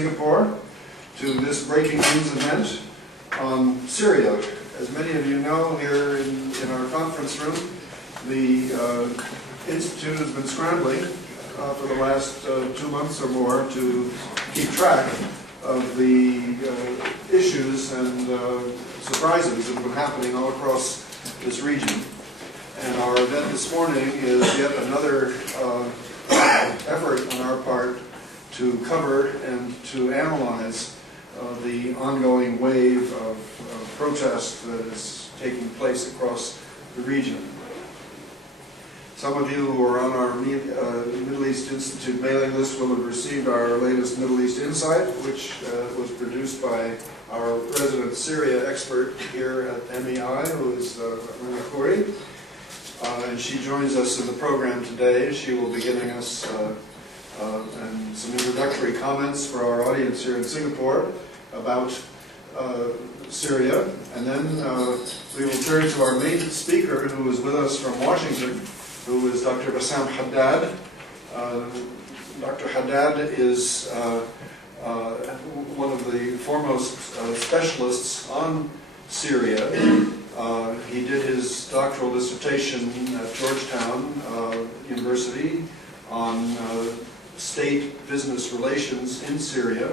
Singapore to this breaking news event on Syria. As many of you know, here in our conference room, the Institute has been scrambling for the last 2 months or more to keep track of the issues and surprises that have been happening all across this region. And our event this morning is yet another effort on our part to cover and to analyze the ongoing wave of protest that is taking place across the region. Some of you who are on our Middle East Institute mailing list will have received our latest Middle East Insight, which was produced by our resident Syria expert here at MEI, who is Rana Khoury. And she joins us in the program today. She will be giving us and some introductory comments for our audience here in Singapore about Syria. And then we will turn to our main speaker, who is with us from Washington, who is Dr. Bassam Haddad. Dr. Haddad is one of the foremost specialists on Syria. He did his doctoral dissertation at Georgetown University on state business relations in Syria.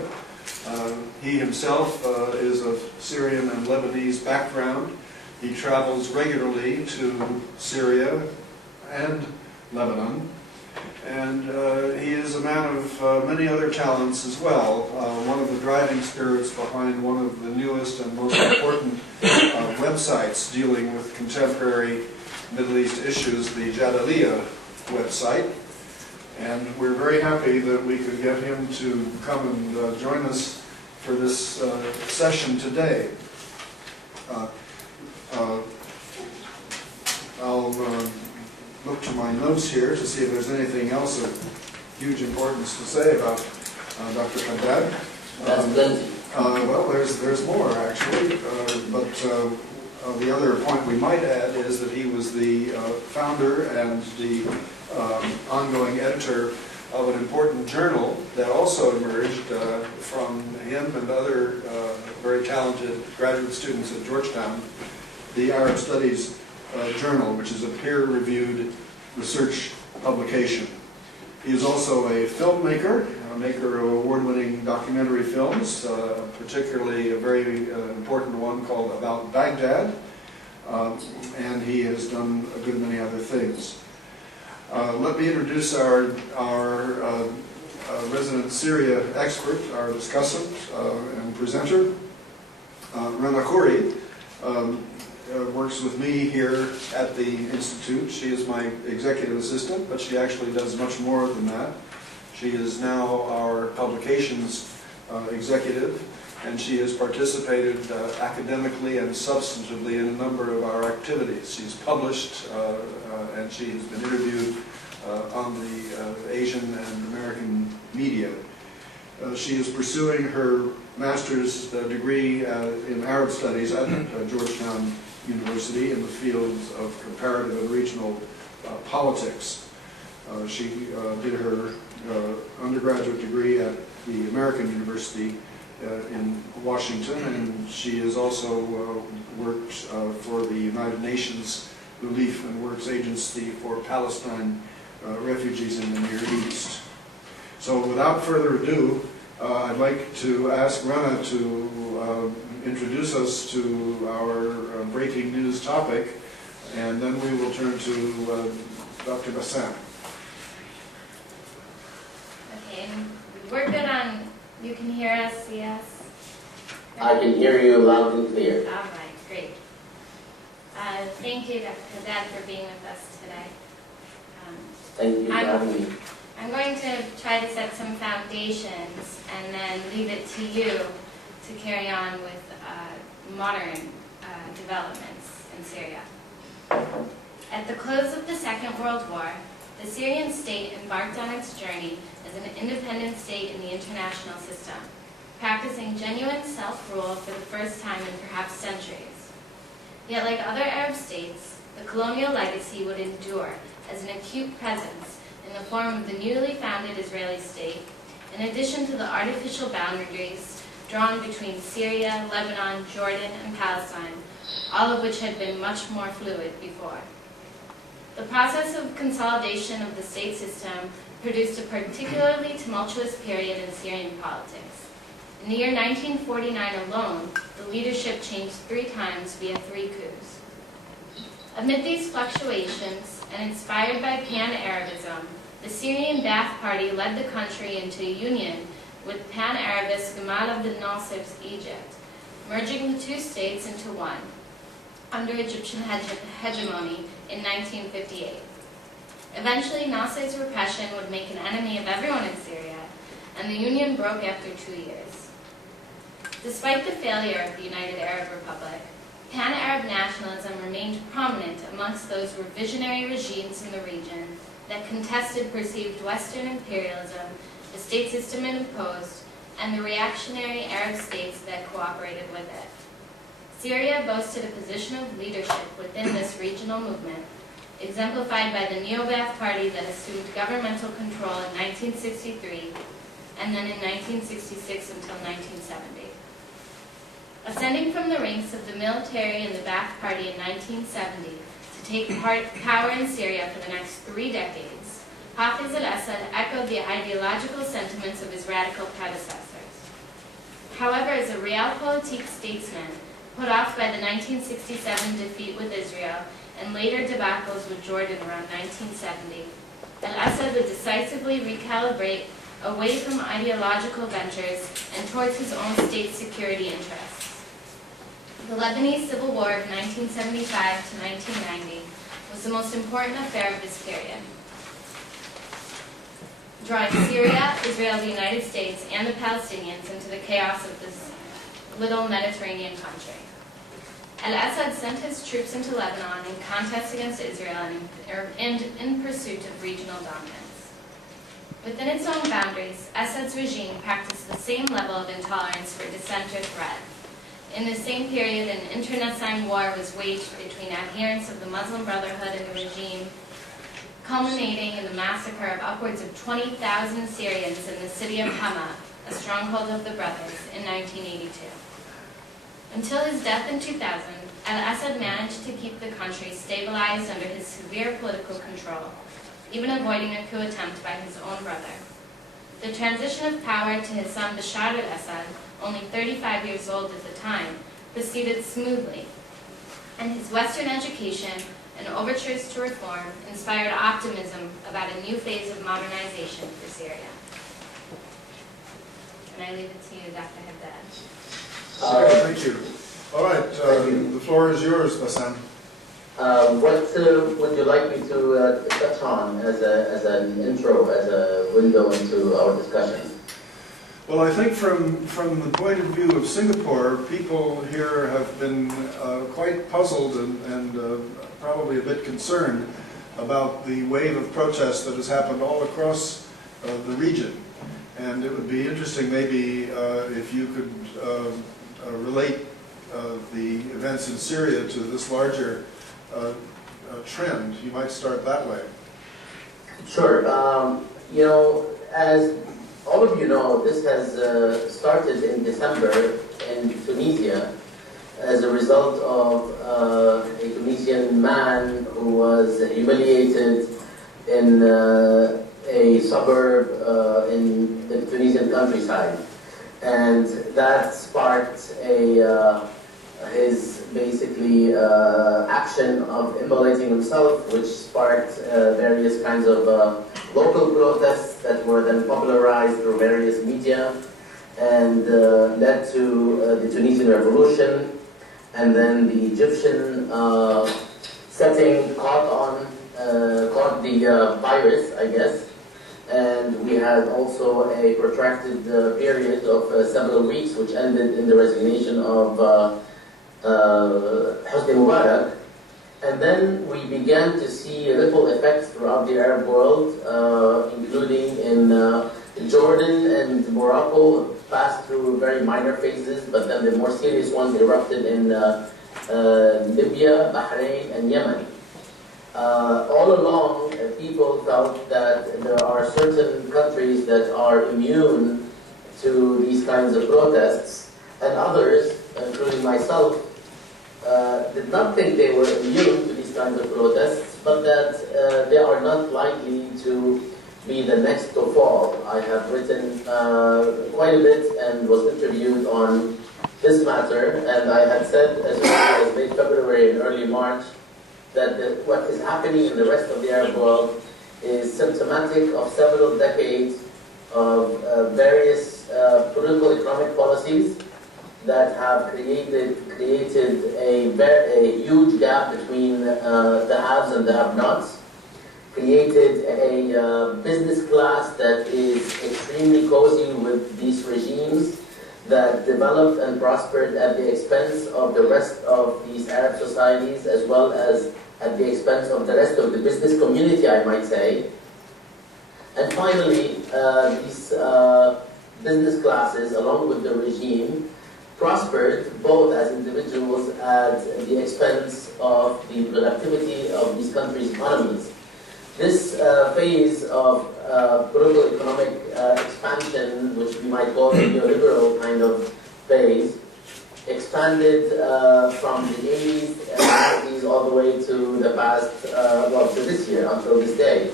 He himself is of Syrian and Lebanese background. He travels regularly to Syria and Lebanon, and he is a man of many other talents as well. One of the driving spirits behind one of the newest and most important websites dealing with contemporary Middle East issues, the Jadaliyya website. And we're very happy that we could get him to come and join us for this session today. I'll look to my notes here to see if there's anything else of huge importance to say about Dr. Haddad. That's plenty. Well, there's more actually, but the other point we might add is that he was the founder and the ongoing editor of an important journal that also emerged from him and other very talented graduate students at Georgetown, the Arab Studies Journal, which is a peer-reviewed research publication. He is also a filmmaker, a maker of award-winning documentary films, particularly a very important one called About Baghdad, and he has done a good many other things. Let me introduce our resident Syria expert, our discussant and presenter, Rana Khoury. Works with me here at the Institute. She is my executive assistant, but she actually does much more than that. She is now our publications executive, and she has participated academically and substantively in a number of our activities. She's published and she has been interviewed on the Asian and American media. She is pursuing her master's degree in Arab Studies at Georgetown University in the fields of comparative and regional politics. She did her undergraduate degree at the American University in Washington, and she has also worked for the United Nations Relief and Works Agency for Palestine refugees in the Near East. So without further ado, I'd like to ask Rana to introduce us to our breaking news topic, and then we will turn to Dr. Bassam. Okay, we're good on, you can hear us, see us? I can hear you loud and clear. All right, great. Thank you, Dr. Haddad, for being with us today. Thank you for having me. I'm going to try to set some foundations and then leave it to you to carry on with modern developments in Syria. At the close of the Second World War, the Syrian state embarked on its journey as an independent state in the international system, practicing genuine self-rule for the first time in perhaps centuries. Yet like other Arab states, the colonial legacy would endure as an acute presence in the form of the newly founded Israeli state in addition to the artificial boundaries drawn between Syria, Lebanon, Jordan, and Palestine, all of which had been much more fluid before. The process of consolidation of the state system produced a particularly tumultuous period in Syrian politics. In the year 1949 alone, the leadership changed 3 times via 3 coups. Amid these fluctuations, and inspired by Pan-Arabism, the Syrian Ba'ath Party led the country into a union with Pan-Arabist Gamal Abdel Nasser's Egypt, merging the 2 states into one, under Egyptian hegemony in 1958. Eventually, Nasser's repression would make an enemy of everyone in Syria, and the union broke after 2 years. Despite the failure of the United Arab Republic, Pan-Arab nationalism remained prominent amongst those revisionary regimes in the region that contested perceived Western imperialism, the state system it imposed, and the reactionary Arab states that cooperated with it. Syria boasted a position of leadership within this regional movement, exemplified by the Neo-Ba'ath Party that assumed governmental control in 1963, and then in 1966 until 1970. Ascending from the ranks of the military and the Ba'ath Party in 1970 to take power in Syria for the next 3 decades, Hafez al-Assad echoed the ideological sentiments of his radical predecessors. However, as a realpolitik statesman, put off by the 1967 defeat with Israel and later debacles with Jordan around 1970, al-Assad would decisively recalibrate away from ideological ventures and towards his own state security interests. The Lebanese Civil War of 1975 to 1990 was the most important affair of this period, drawing Syria, Israel, the United States, and the Palestinians into the chaos of this little Mediterranean country. Al-Assad sent his troops into Lebanon in contest against Israel and in pursuit of regional dominance. Within its own boundaries, Assad's regime practiced the same level of intolerance for dissent or threat. In the same period, an internecine war was waged between adherents of the Muslim Brotherhood and the regime, culminating in the massacre of upwards of 20,000 Syrians in the city of Hama, a stronghold of the Brothers, in 1982. Until his death in 2000, al-Assad managed to keep the country stabilized under his severe political control, even avoiding a coup attempt by his own brother. The transition of power to his son Bashar al-Assad, only 35 years old at the time, proceeded smoothly, and his Western education and overtures to reform inspired optimism about a new phase of modernization for Syria. And I leave it to you, Dr. Haddad. Thank you. All right, the floor is yours, Bassam. What would you like me to touch on as an intro, as a window into our discussion? Well, I think from the point of view of Singapore, people here have been quite puzzled and probably a bit concerned about the wave of protest that has happened all across the region. And it would be interesting maybe if you could relate the events in Syria to this larger trend. You might start that way. Sure. You know, as all of you know, this has started in December in Tunisia as a result of a Tunisian man who was humiliated in a suburb in the Tunisian countryside. And that sparked his basically action of immolating himself, which sparked various kinds of local protests that were then popularized through various media and led to the Tunisian Revolution, and then the Egyptian setting caught the virus, I guess. And we had also a protracted period of several weeks, which ended in the resignation of Hosni Mubarak. And then we began to see ripple effects throughout the Arab world, including in Jordan and Morocco, passed through very minor phases, but then the more serious ones erupted in Libya, Bahrain, and Yemen. All along, people felt that there are certain countries that are immune to these kinds of protests, and others, including myself, did not think they were immune to these kinds of protests, but that they are not likely to be the next to fall. I have written quite a bit and was interviewed on this matter, and I had said as early as late February and early March that what is happening in the rest of the Arab world is symptomatic of several decades of various political economic policies that have created a huge gap between the haves and the have-nots, created a business class that is extremely cozy with these regimes, that developed and prospered at the expense of the rest of these Arab societies, as well as at the expense of the rest of the business community, I might say. And finally, these business classes, along with the regime, prospered both as individuals at the expense of the productivity of these countries' economies. This phase of political economic expansion, which we might call the neoliberal kind of phase, expanded from the 80s and 90s all the way to the past, well, to this year, until this day.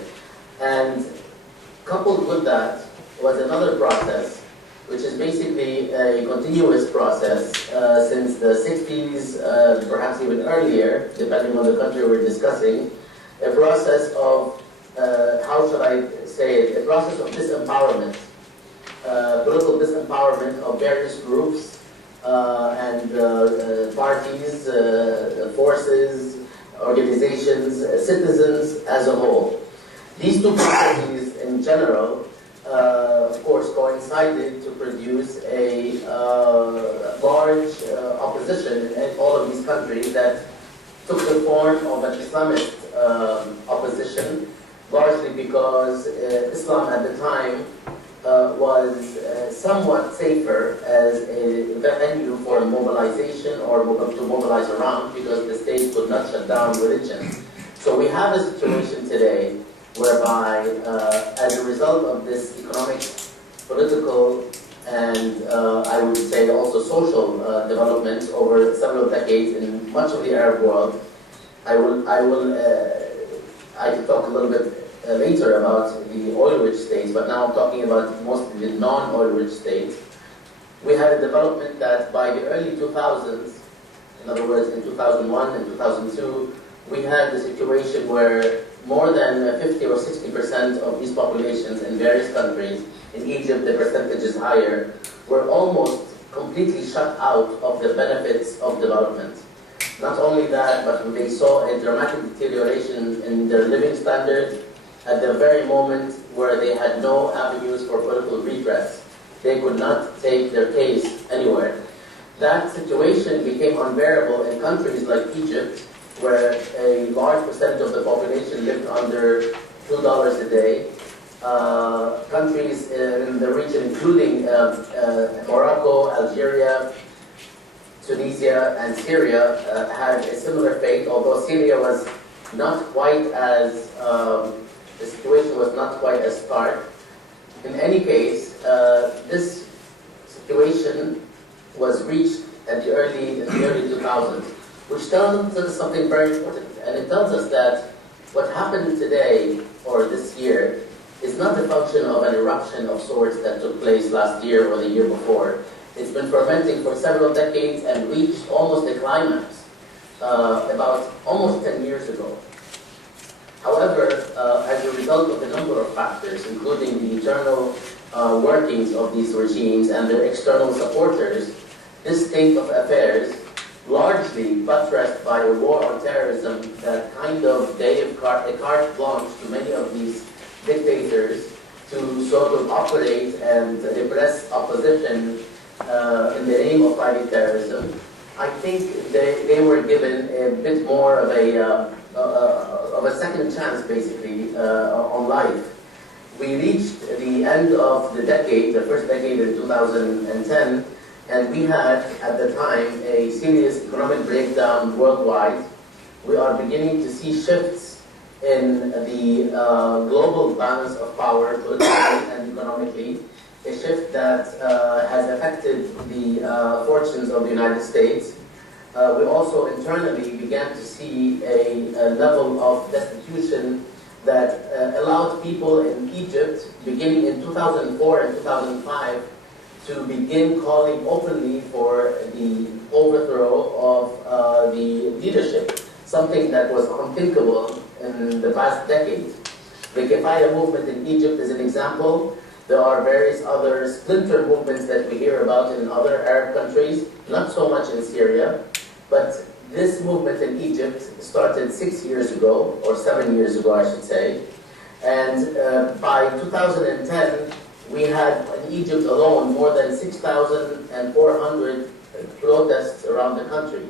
And coupled with that was another process, which is basically a continuous process since the 60s, perhaps even earlier, depending on the country we're discussing, a process of, how should I say it, a process of disempowerment, political disempowerment of various groups and parties, forces, organizations, citizens as a whole. These two processes in general, of course, coincided to produce a large opposition in all of these countries that took the form of an Islamist opposition, largely because Islam at the time was somewhat safer as a venue for mobilization or to mobilize around, because the state could not shut down religion. So we have a situation today whereby, as a result of this economic, political, and I would say also social developments over several decades in much of the Arab world, I can talk a little bit later about the oil-rich states, but now I'm talking about mostly the non-oil-rich states. We had a development that by the early 2000s, in other words, in 2001 and 2002, we had the situation where more than 50 or 60% of these populations in various countries, in Egypt the percentage is higher, were almost completely shut out of the benefits of development. Not only that, but they saw a dramatic deterioration in their living standards at the very moment where they had no avenues for political redress. They could not take their case anywhere. That situation became unbearable in countries like Egypt, where a large percentage of the population lived under $2 a day. Countries in the region, including Morocco, Algeria, Tunisia, and Syria, had a similar fate, although Syria was not quite as, the situation was not quite as stark. In any case, this situation was reached in the early 2000s, which tells us something very important. And it tells us that what happened today, or this year, is not a function of an eruption of sorts that took place last year or the year before. It's been fermenting for several decades and reached almost a climax about almost 10 years ago. However, as a result of a number of factors, including the internal workings of these regimes and their external supporters, this state of affairs, largely buttressed by a war on terrorism that kind of gave a carte blanche to many of these dictators to sort of operate and repress opposition in the name of fighting terrorism. I think they were given a bit more of a second chance, basically, on life. We reached the end of the decade, the first decade in 2010, and we had, at the time, a serious economic breakdown worldwide. We are beginning to see shifts in the global balance of power, politically and economically, a shift that has affected the fortunes of the United States. We also internally began to see a level of destitution that allowed people in Egypt, beginning in 2004 and 2005, to begin calling openly for the overthrow of the leadership, something that was unthinkable in the past decade. The Kefaya movement in Egypt is an example. There are various other splinter movements that we hear about in other Arab countries, not so much in Syria, but this movement in Egypt started 6 years ago, or 7 years ago, I should say. And by 2010, we had in Egypt alone more than 6,400 protests around the country.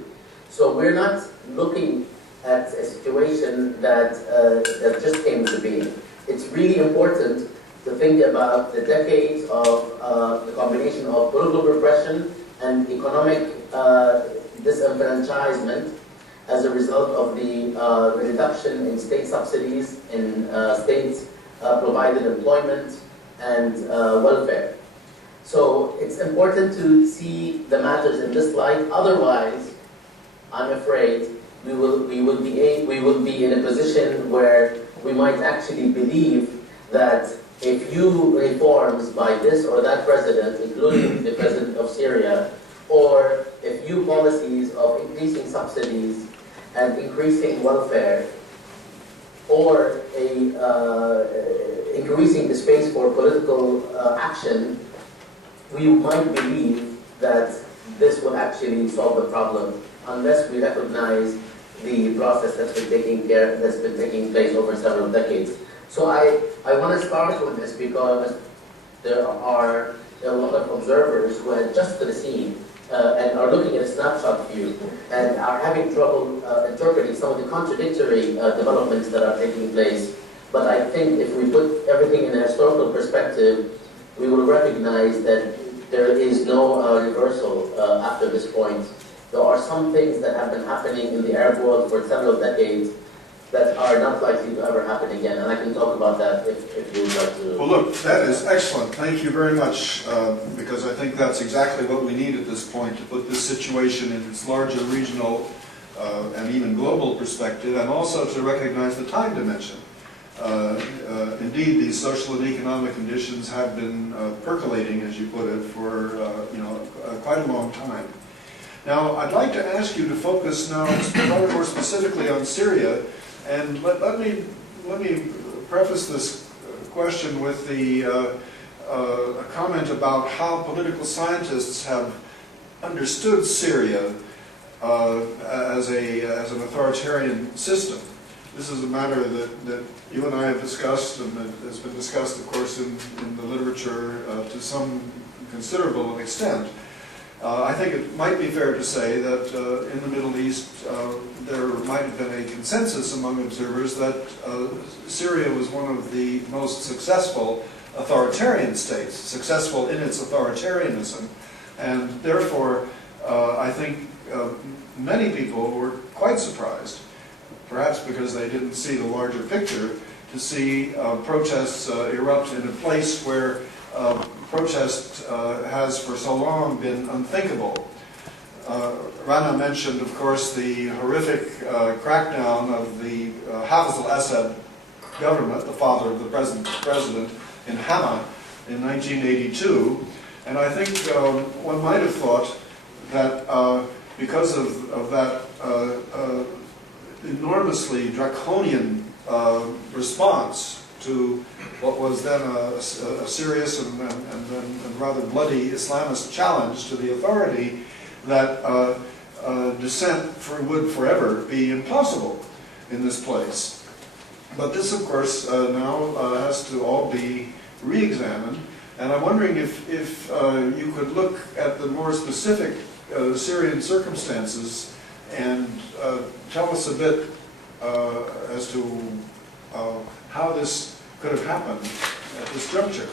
So we're not looking at a situation that just came into being. It's really important to think about the decades of the combination of political repression and economic disenfranchisement as a result of the reduction in state subsidies, in state-provided employment, and welfare. So it's important to see the matters in this light. Otherwise, I'm afraid we will be in a position where we might actually believe that a few reforms by this or that president, including the president of Syria, or a few policies of increasing subsidies and increasing welfare, or increasing the space for political action, we might believe that this will actually solve the problem, unless we recognize the process that's been taking place over several decades. So I want to start with this because there are a lot of observers who are just to the scene and are looking at a snapshot view and are having trouble interpreting some of the contradictory developments that are taking place. But I think if we put everything in a historical perspective, we will recognize that there is no reversal after this point. There are some things that have been happening in the Arab world for several decades that are not likely to ever happen again. And I can talk about that if you would like to. Well, look, that is excellent. Thank you very much, because I think that's exactly what we need at this point, to put this situation in its larger regional and even global perspective, and also to recognize the time dimension. Indeed, these social and economic conditions have been percolating, as you put it, for quite a long time. Now, I'd like to ask you to focus now more specifically on Syria, and let me preface this question with a comment about how political scientists have understood Syria as an authoritarian system. This is a matter that you and I have discussed, and that has been discussed, of course, in the literature to some considerable extent. I think it might be fair to say that in the Middle East there might have been a consensus among observers that Syria was one of the most successful authoritarian states, successful in its authoritarianism, and therefore I think many people were quite surprised, perhaps because they didn't see the larger picture, to see protests erupt in a place where protest has for so long been unthinkable. Rana mentioned, of course, the horrific crackdown of the Hafez al-Assad government, the father of the president, in Hama in 1982. And I think one might have thought that because of that enormously draconian response to what was then a serious and rather bloody Islamist challenge to the authority, that dissent would forever be impossible in this place. But this, of course, now has to all be re-examined, and I'm wondering if you could look at the more specific Syrian circumstances and tell us a bit as to how this could have happened at this juncture.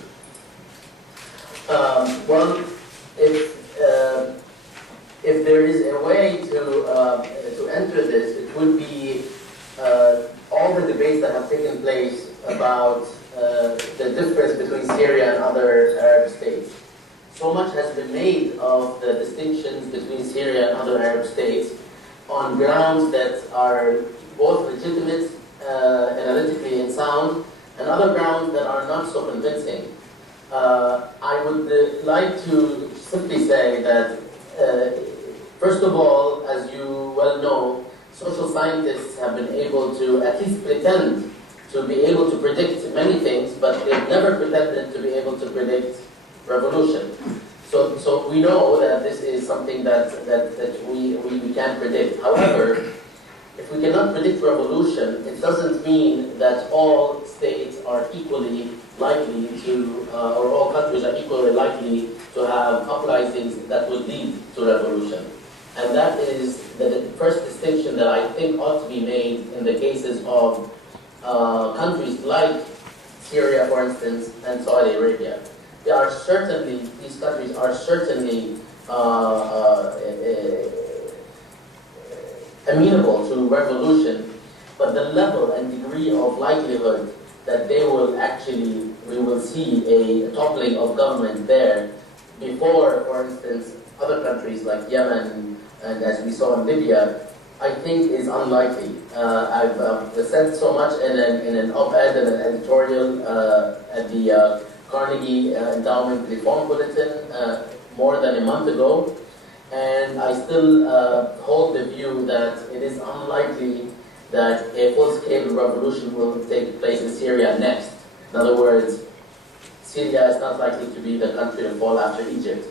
Well, if there is a way to enter this, it would be all the debates that have about the difference between Syria and other Arab states. So much has been made of the distinctions between Syria and other Arab states on grounds that are both legitimate, analytically and sound, and other grounds that are not so convincing. I would like to simply say that, first of all, as you well know, social scientists have been able to at least pretend to be able to predict many things, but they've never pretended to be able to predict revolution. So we know that this is something that we can predict. However, if we cannot predict revolution, it doesn't mean that all states are equally likely to, or all countries are equally likely to have uprisings that would lead to revolution. And that is the first distinction that I think ought to be made in the cases of countries like Syria, for instance, and Saudi Arabia. They are certainly, these countries are certainly amenable to revolution, but the level and degree of likelihood that they will actually, we will see a toppling of government there before, for instance, other countries like Yemen and as we saw in Libya, I think is unlikely. I've said so much in an op-ed and an editorial at the Carnegie Endowment Reform Bulletin more than a month ago, and I still hold the view that it is unlikely that a full-scale revolution will take place in Syria next. In other words, Syria is not likely to be the country to fall after Egypt.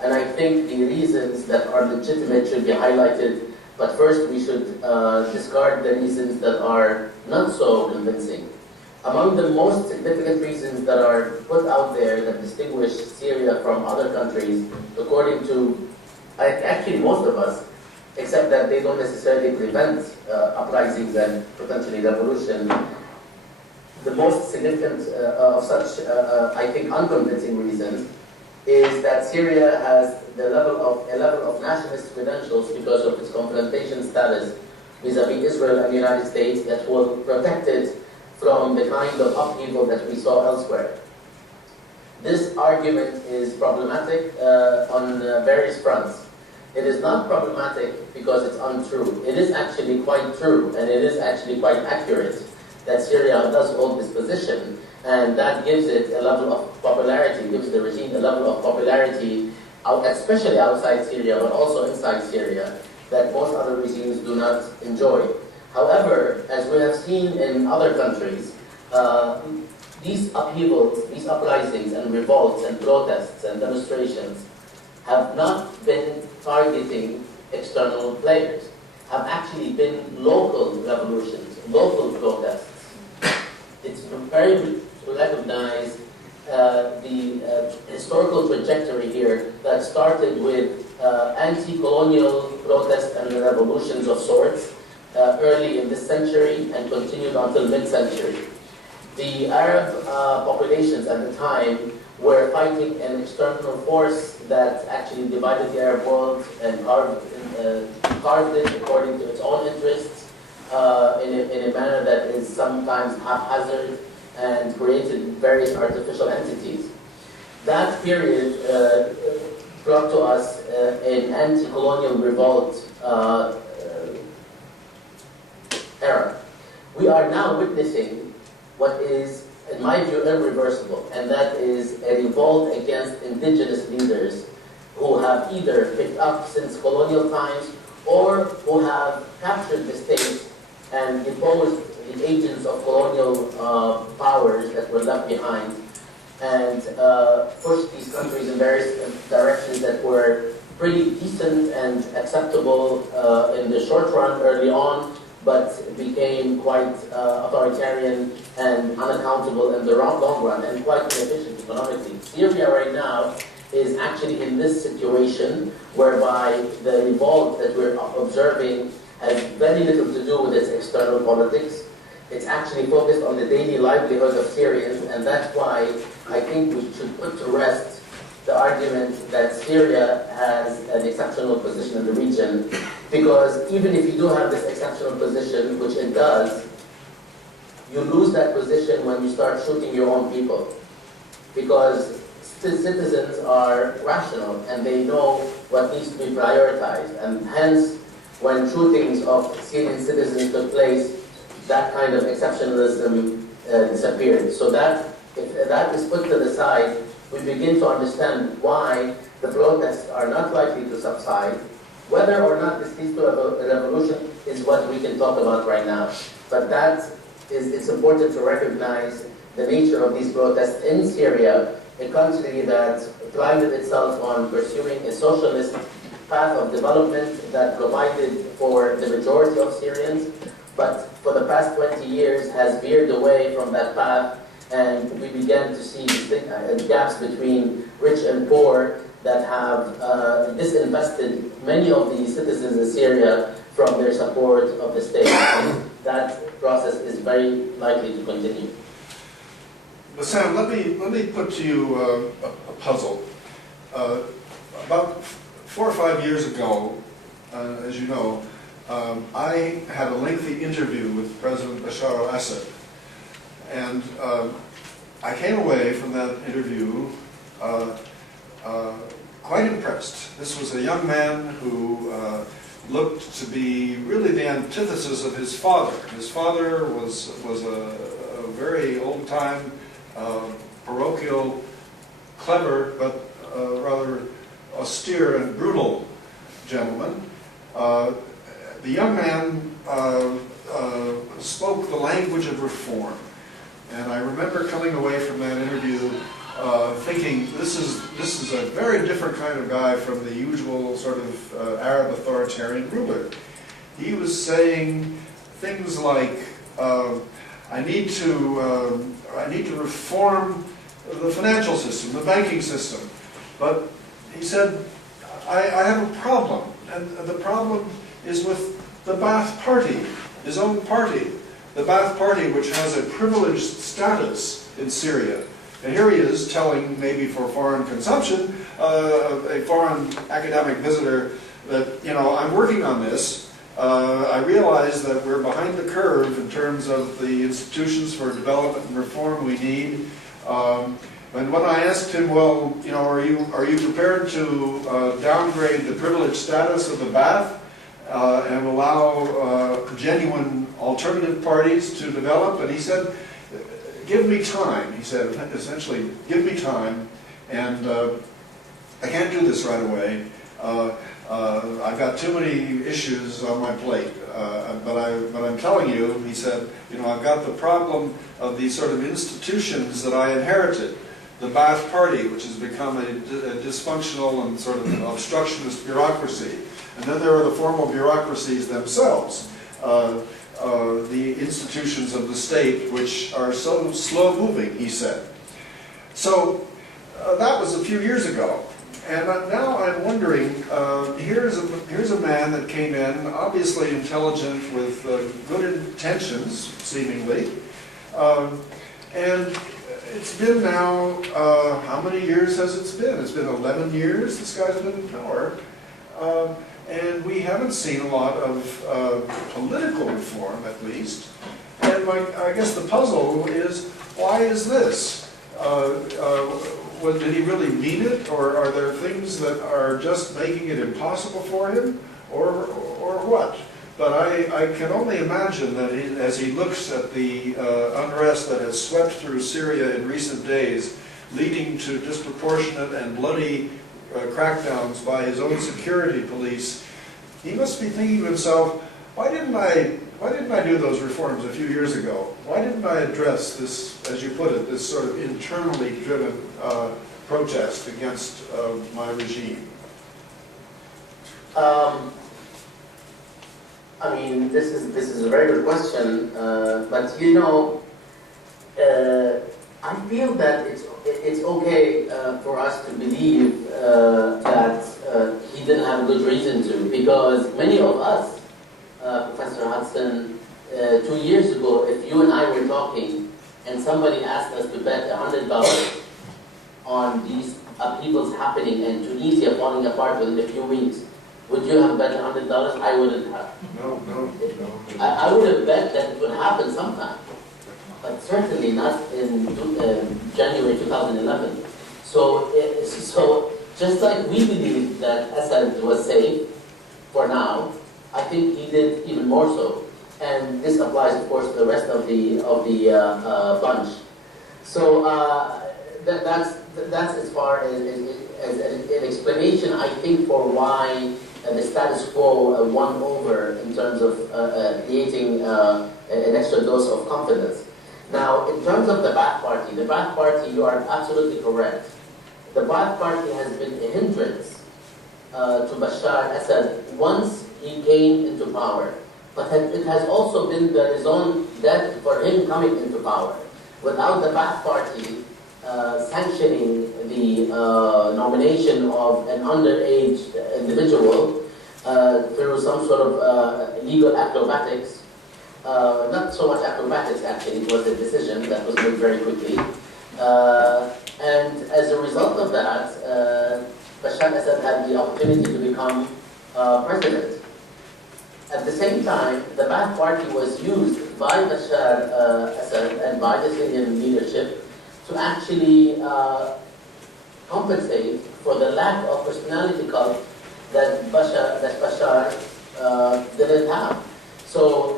And I think the reasons that are legitimate should be highlighted, but first we should discard the reasons that are not so convincing. Among the most significant reasons that are put out there that distinguish Syria from other countries, according to actually most of us, except that they don't necessarily prevent uprisings and potentially revolution, the most significant of such, I think, unconvincing reasons is that Syria has a level of nationalist credentials because of its confrontation status vis-à-vis Israel and the United States that will protect it from the kind of upheaval that we saw elsewhere. This argument is problematic on various fronts. It is not problematic because it's untrue. It is actually quite true, and it is actually quite accurate that Syria does hold this position, and that gives it a level of popularity, gives the regime a level of popularity, especially outside Syria, but also inside Syria, that most other regimes do not enjoy. However, as we have seen in other countries, these upheavals, these uprisings and revolts and protests and demonstrations have not been targeting external players, have actually been local revolutions, local protests. It's very to recognize the historical trajectory here that started with anti-colonial protests and revolutions of sorts early in this century and continued until mid-century. The Arab populations at the time were fighting an external force that actually divided the Arab world and carved it according to its own interests in a manner that is sometimes haphazard and created various artificial entities. That period brought to us an anti-colonial revolt era. We are now witnessing what is, in my view, irreversible, and that is a revolt against indigenous leaders who have either picked up since colonial times or who have captured the state and deposed the agents of colonial powers that were left behind and pushed these countries in various directions that were pretty decent and acceptable in the short run early on, but became quite authoritarian and unaccountable in the long run and quite inefficient economically. Syria right now is actually in this situation whereby the revolt that we're observing has very little to do with its external politics. It's actually focused on the daily livelihood of Syrians, and that's why I think we should put to rest the argument that Syria has an exceptional position in the region, because even if you do have this exceptional position, which it does, you lose that position when you start shooting your own people. Because citizens are rational and they know what needs to be prioritized. And hence, when shootings of Syrian citizens took place, that kind of exceptionalism disappeared. So that, if that is put to the side, we begin to understand why the protests are not likely to subside. Whether or not this leads to a revolution is what we can talk about right now. But it's important to recognize the nature of these protests in Syria, a country that prided itself on pursuing a socialist path of development that provided for the majority of Syrians, but for the past 20 years has veered away from that path, and we began to see gaps between rich and poor that have disinvested many of the citizens in Syria from their support of the state. And that process is very likely to continue. But Sam, let me put to you a puzzle. About 4 or 5 years ago, as you know, I had a lengthy interview with President Bashar al-Assad. And I came away from that interview quite impressed. This was a young man who looked to be really the antithesis of his father. His father was a very old-time, parochial, clever, but rather austere and brutal gentleman. The young man spoke the language of reform. And I remember coming away from that interview thinking, this is a very different kind of guy from the usual sort of Arab authoritarian ruler. He was saying things like, I need to reform the financial system, the banking system. But he said, I have a problem, and the problem is with the Ba'ath Party, his own party. The Ba'ath Party, which has a privileged status in Syria. And here he is telling, maybe for foreign consumption, a foreign academic visitor that, you know, I'm working on this. I realize that we're behind the curve in terms of the institutions for development and reform we need. And when I asked him, well, you know, are you prepared to downgrade the privileged status of the Ba'ath and allow genuine alternative parties to develop? And he said, give me time. He said, essentially, give me time, and I can't do this right away. I've got too many issues on my plate. But I'm telling you, he said, you know, I've got the problem of these sort of institutions that I inherited. The Ba'ath Party, which has become a dysfunctional and sort of obstructionist bureaucracy. And then there are the formal bureaucracies themselves, the institutions of the state, which are so slow-moving, he said. So that was a few years ago. And now I'm wondering, here's a man that came in, obviously intelligent, with good intentions, seemingly, and it's been now, how many years has it been? It's been 11 years this guy's been in power. And we haven't seen a lot of political reform, at least. And I guess the puzzle is, why is this? Did he really mean it? Or are there things that are just making it impossible for him? Or what? But I can only imagine that as he looks at the unrest that has swept through Syria in recent days, leading to disproportionate and bloody crackdowns by his own security police, he must be thinking to himself, why didn't I do those reforms a few years ago? Why didn't I address this, as you put it, this sort of internally driven protest against my regime? I mean, this is a very good question, but you know, I feel that it's okay for us to believe that he didn't have a good reason to, because many of us, Professor Hudson, 2 years ago, if you and I were talking and somebody asked us to bet $100 on these upheavals happening and Tunisia falling apart within a few weeks, would you have bet $100? I wouldn't have. No. I would have bet that it would happen sometime. but certainly not in January 2011. So just like we believe that Assad was safe for now, I think he did even more so. And this applies, of course, to the rest of the bunch. So that's as far as an explanation, I think, for why the status quo won over in terms of creating an extra dose of confidence. Now, in terms of the Ba'ath Party, you are absolutely correct. The Ba'ath Party has been a hindrance to Bashar al-Assad once he came into power. But it has also been the raison d'etre for him coming into power. Without the Ba'ath Party sanctioning the nomination of an underage individual through some sort of legal acrobatics, not so much acrobatics actually, it was a decision that was made very quickly. And as a result of that, Bashar al-Assad had the opportunity to become president. At the same time, the Ba'ath Party was used by Bashar al-Assad and by the Syrian leadership to actually compensate for the lack of personality cult that Bashar didn't have. So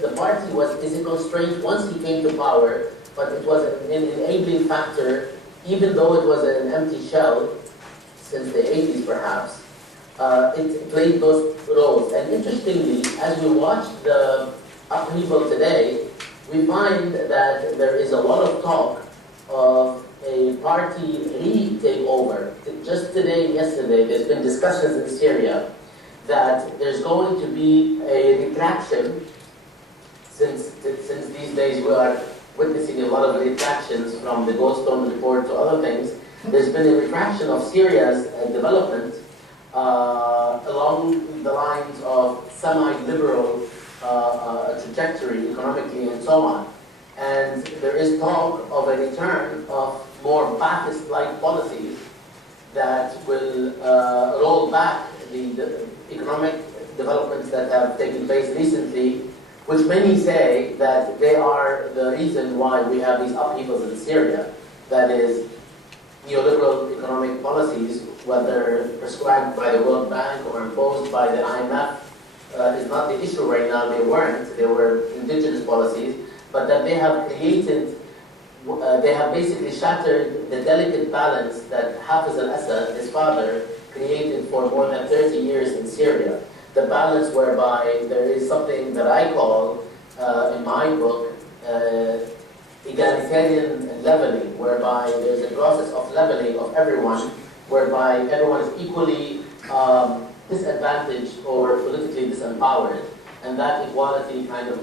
the party is a constraint once he came to power, but it was an enabling factor, even though it was an empty shell since the 80s perhaps. It played those roles. And interestingly, as we watch the upheaval today, we find that there is a lot of talk of a party re-takeover. Just today and yesterday, there's been discussions in Syria that there's going to be a retraction, since these days we are witnessing a lot of retractions from the Goldstone report to other things. There's been a retraction of Syria's development along the lines of semi-liberal trajectory economically and so on. And there is talk of a return of more Ba'athist-like policies that will roll back the economic developments that have taken place recently, which many say that they are the reason why we have these upheavals in Syria. That is, neoliberal economic policies, whether prescribed by the World Bank or imposed by the IMF, is not the issue right now. They weren't. They were indigenous policies, but that they have created, they have basically shattered the delicate balance that Hafiz al-Assad, his father, created for more than 30 years in Syria. The balance whereby there is something that I call, in my book, egalitarian leveling, whereby there's a process of leveling of everyone, whereby everyone is equally disadvantaged or politically disempowered, and that equality kind of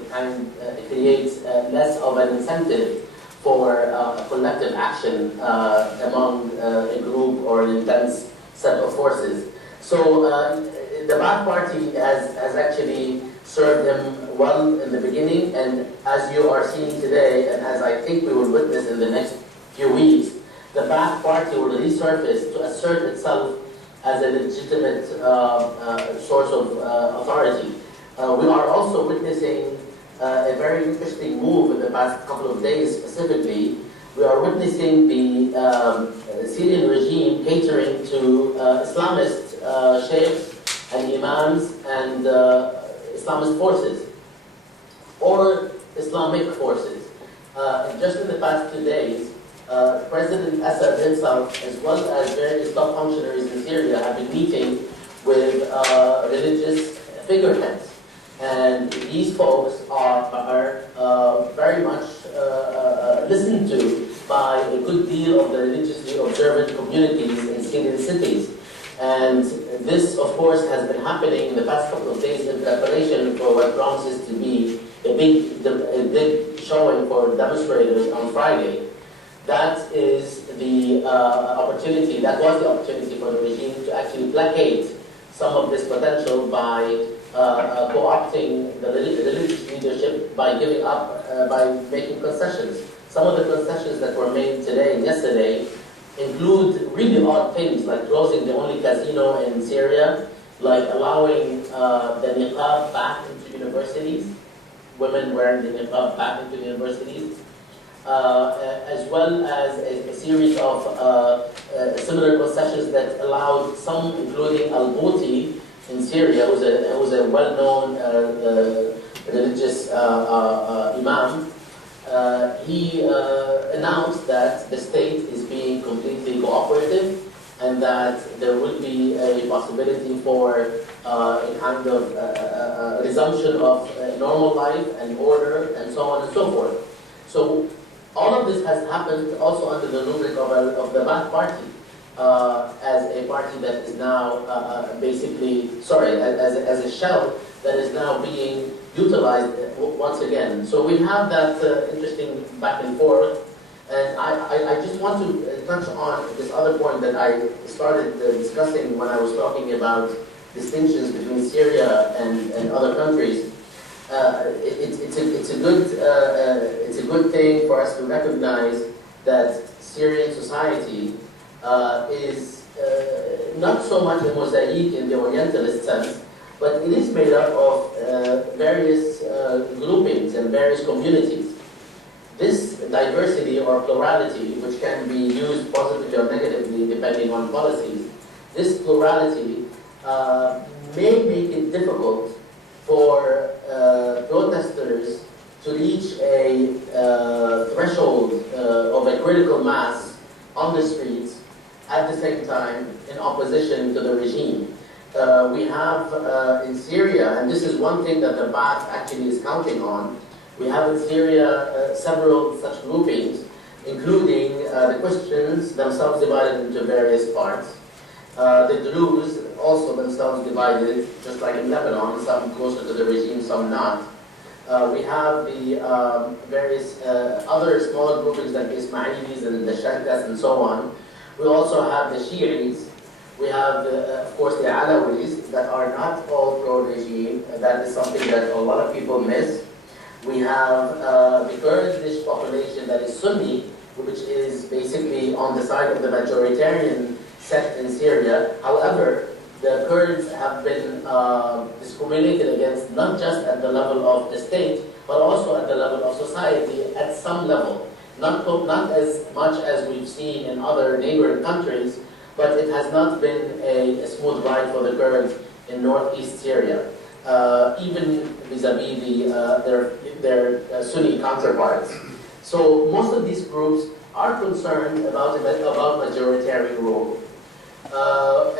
creates less of an incentive for collective action among a group or an intense set of forces. So the Ba'ath Party has actually served him well in the beginning, and as you are seeing today, and as I think we will witness in the next few weeks, the Ba'ath Party will resurface to assert itself as a legitimate source of authority. We are also witnessing a very interesting move in the past couple of days specifically. We are witnessing the Syrian regime catering to Islamist sheikhs and imams and Islamist forces, or Islamic forces. Just in the past 2 days, President Assad himself, as well as various top functionaries in Syria, have been meeting with religious figureheads. And these folks are very much listened to by a good deal of the religiously observant communities in Syrian cities. And this, of course, has been happening in the past couple of days in preparation for what promises to be a big showing for demonstrators on Friday. That is the opportunity, that was the opportunity for the regime to actually placate some of this potential by co-opting the religious leadership by giving up, by making concessions. Some of the concessions that were made today and yesterday include really odd things, like closing the only casino in Syria, like allowing the niqab back into universities. women wearing the niqab back into the universities, as well as a series of similar concessions that allowed some, including Al-Bouti in Syria, who was a well-known religious imam. He announced that the state is being completely cooperative and that there will be a possibility for a kind of resumption of normal life and order and so on and so forth. So all of this has happened also under the rubric of the Ba'ath Party, as a party that is now as a shell that is now being utilized once again. So we have that interesting back and forth. And I just want to touch on this other point that I started discussing when I was talking about distinctions between Syria and other countries. It's a good thing for us to recognize that Syrian society is not so much a mosaic in the Orientalist sense, but it is made up of various groupings and various communities. This diversity or plurality, which can be used positively or negatively depending on policies, this plurality may make it difficult for protesters to reach a threshold of a critical mass on the streets at the same time in opposition to the regime. We have in Syria, and this is one thing that the Ba'ath actually is counting on, we have in Syria several such groupings, including the Christians themselves divided into various parts, the Druze also themselves divided, just like in Lebanon, some closer to the regime, some not. We have the various other small groupings like the Ismailis and the Shankas and so on. We also have the Shiites. We have, of course, the Alawis that are not all pro-regime. That is something that a lot of people miss. We have the Kurdish population that is Sunni, which is basically on the side of the majoritarian sect in Syria. However, the Kurds have been discriminated against not just at the level of the state, but also at the level of society at some level. Not as much as we've seen in other neighboring countries, but it has not been a smooth ride for the Kurds in northeast Syria, even vis-a-vis their Sunni counterparts. So most of these groups are concerned about majoritarian rule.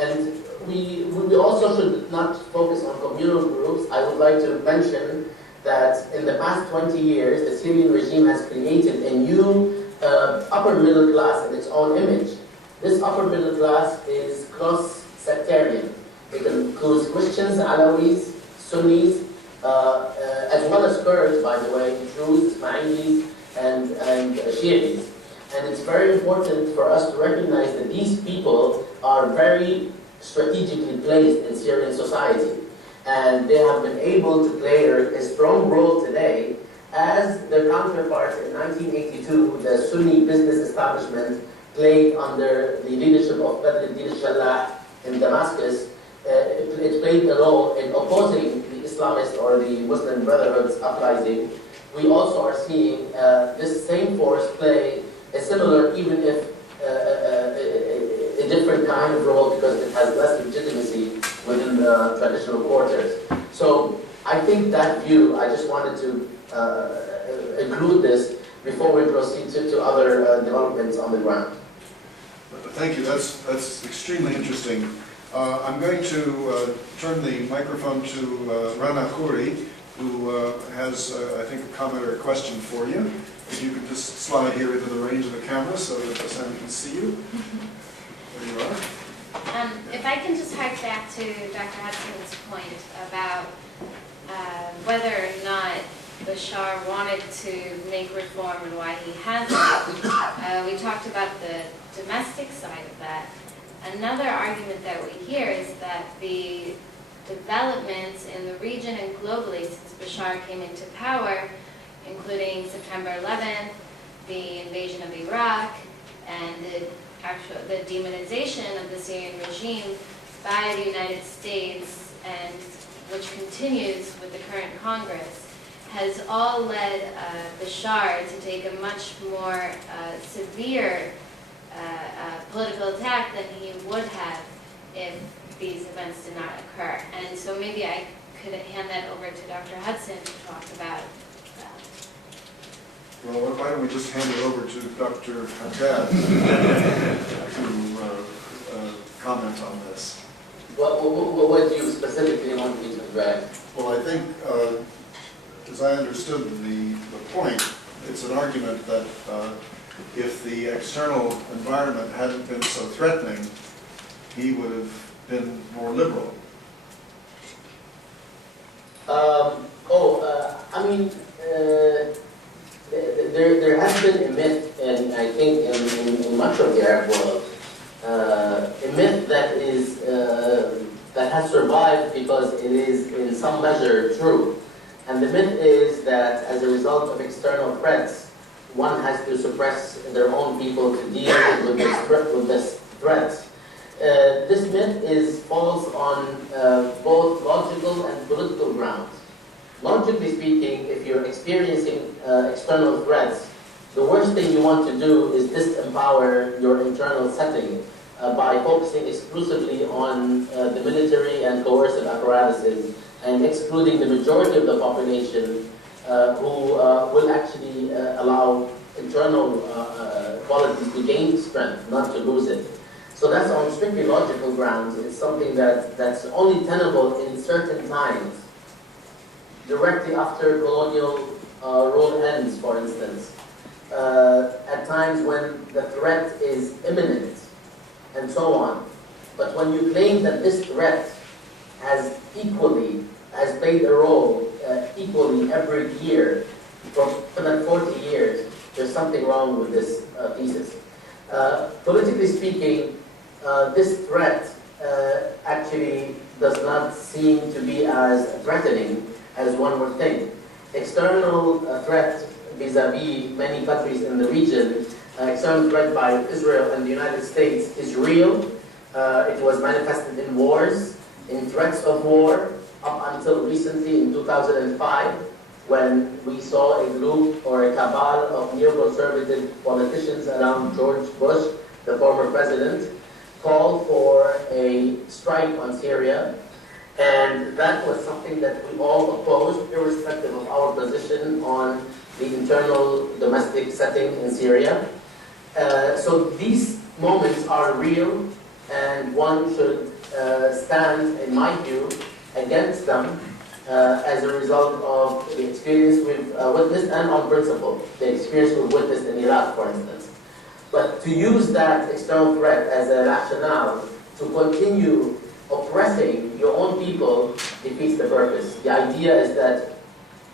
And we also should not focus on communal groups. I would like to mention that in the past 20 years, the Syrian regime has created a new upper middle class in its own image. This upper middle class is cross-sectarian. It includes Christians, Alawis, Sunnis, as well as Kurds, by the way, Druze, Ismailis, and Shiites. And it's very important for us to recognize that these people are very strategically placed in Syrian society. And they have been able to play a strong role today as their counterparts in 1982, the Sunni business establishment played under the leadership of Badruddin Shalah in Damascus. It played a role in opposing the Islamist or the Muslim Brotherhood's uprising. We also are seeing this same force play a similar, even if a different kind of role, because it has less legitimacy within the traditional quarters. So I think that view, I just wanted to include this before we proceed to other developments on the ground. Thank you. That's extremely interesting. I'm going to turn the microphone to Rana Khoury, who has, I think, a comment or a question for you. If you could just slide here into the range of the camera so that Sam can see you. There you are. If I can just hark back to Dr. Hudson's point about whether or not Bashar wanted to make reform and why he hasn't. We talked about the domestic side of that. Another argument that we hear is that the developments in the region and globally since Bashar came into power, including September 11th, the invasion of Iraq, and the demonization of the Syrian regime by the United States, and which continues with the current Congress, has all led Bashar to take a much more severe political attack than he would have if these events did not occur. And so maybe I could hand that over to Dr. Hudson to talk about that. Well, why don't we just hand it over to Dr. Haddad to comment on this. What do you specifically want me to address? Well, I think, as I understood the point, it's an argument that if the external environment hadn't been so threatening, he would have been more liberal. I mean, there has been a myth, and I think in much of the Arab world, a myth that has survived because it is in some measure true. And the myth is that as a result of external threats, one has to suppress their own people to deal with this threat. This myth is false on both logical and political grounds. Logically speaking, if you're experiencing external threats, the worst thing you want to do is disempower your internal setting by focusing exclusively on the military and coercive apparatuses and excluding the majority of the population who will actually allow internal qualities to gain strength, not to lose it. So that's on strictly logical grounds. It's something that's only tenable in certain times, directly after colonial rule ends, for instance. At times when the threat is imminent, and so on. But when you claim that this threat has played a role equally every year for more than 40 years, there's something wrong with this thesis. Politically speaking, this threat actually does not seem to be as threatening as one would think. External threat vis-a-vis many countries in the region, external threat by Israel and the United States is real. It was manifested in wars, in threats of war, up until recently in 2005, when we saw a group or a cabal of neoconservative politicians around George Bush, the former president, call for a strike on Syria. And that was something that we all opposed, irrespective of our position on the internal domestic setting in Syria. So these moments are real, and one should stand, in my view, against them as a result of the experience we've witnessed, and on principle, the experience we've witnessed in Iraq, for instance. But to use that external threat as a rationale to continue oppressing your own people defeats the purpose. The idea is that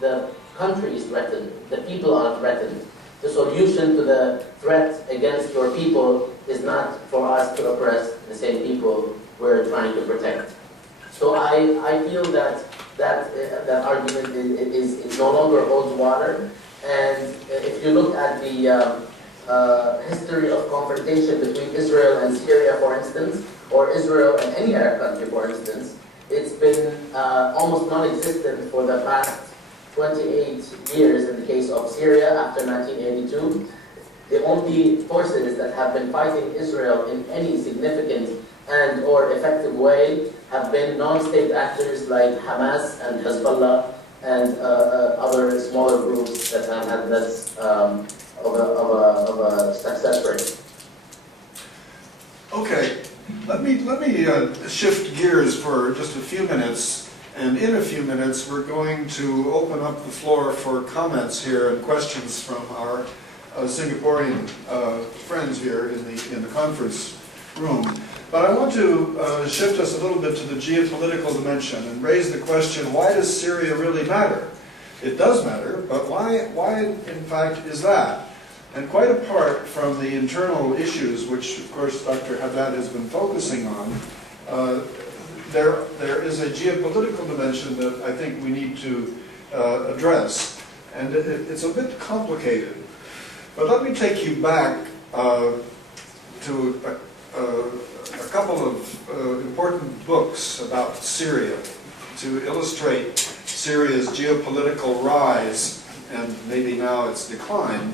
the country is threatened, the people are threatened. The solution to the threat against your people is not for us to oppress the same people we're trying to protect. So I feel that argument is no longer holds water. And if you look at the history of confrontation between Israel and Syria, for instance, or Israel and any Arab country, for instance, it's been almost non-existent for the past 28 years in the case of Syria after 1982. The only forces that have been fighting Israel in any significant and or effective way have been non-state actors like Hamas and Hezbollah and other smaller groups that have had less of a success rate. Okay, let me shift gears for just a few minutes. And in a few minutes, we're going to open up the floor for comments here and questions from our Singaporean friends here in the conference room. But I want to shift us a little bit to the geopolitical dimension and raise the question, why does Syria really matter? It does matter, but why in fact is that? And quite apart from the internal issues, which of course Dr. Haddad has been focusing on, there is a geopolitical dimension that I think we need to address. And it's a bit complicated. But let me take you back to a couple of important books about Syria to illustrate Syria's geopolitical rise and maybe now its decline.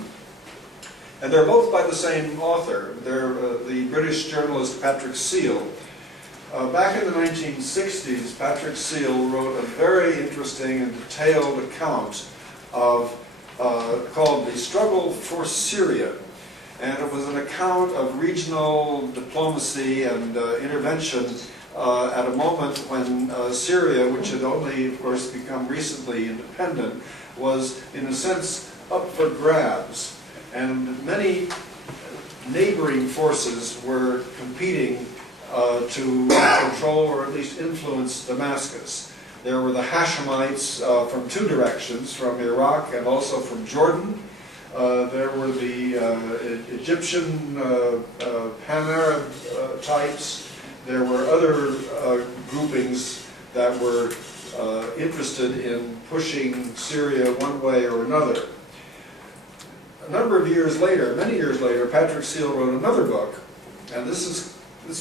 And they're both by the same author. They're the British journalist Patrick Seale. Back in the 1960s, Patrick Seale wrote a very interesting and detailed account of called The Struggle for Syria. And it was an account of regional diplomacy and intervention at a moment when Syria, which had only, of course, become recently independent, was, in a sense, up for grabs. And many neighboring forces were competing to control or at least influence Damascus. There were the Hashemites from two directions, from Iraq and also from Jordan. There were the Egyptian Pan-Arab types. There were other groupings that were interested in pushing Syria one way or another. A number of years later, many years later, Patrick Seale wrote another book, and this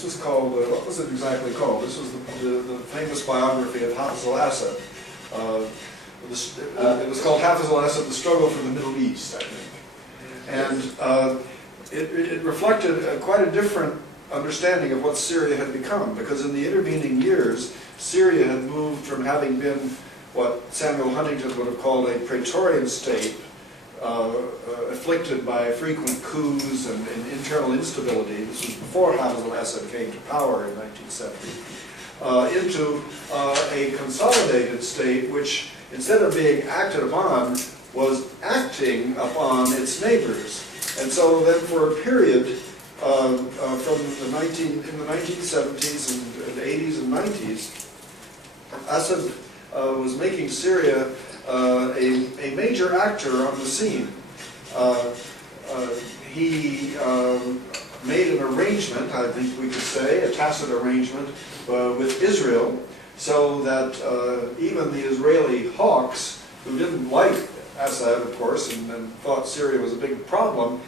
was called, what was it exactly called? This was the famous biography of Hafiz al-Assad. It was called Hafiz al-Assad, The Struggle for the Middle East, I think. And it reflected quite a different understanding of what Syria had become, because in the intervening years, Syria had moved from having been what Samuel Huntington would have called a Praetorian state, afflicted by frequent coups and internal instability. This was before Hafiz al-Assad came to power in 1970, into a consolidated state which, instead of being acted upon, was acting upon its neighbors. And so then for a period from the 1970s and 80s and 90s, Assad was making Syria a major actor on the scene. He made an arrangement, I think we could say, a tacit arrangement with Israel, so that even the Israeli hawks, who didn't like Assad, of course, and thought Syria was a big problem,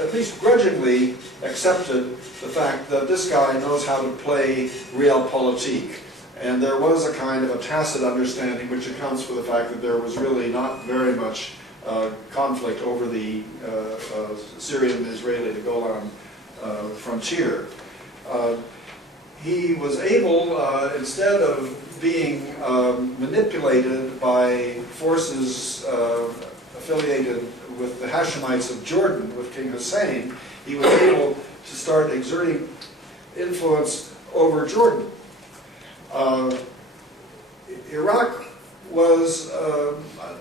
at least grudgingly accepted the fact that this guy knows how to play realpolitik. And there was a kind of a tacit understanding which accounts for the fact that there was really not very much conflict over the Syrian-Israeli, the Golan frontier. He was able, instead of being manipulated by forces affiliated with the Hashemites of Jordan, with King Hussein, he was able to start exerting influence over Jordan. Iraq was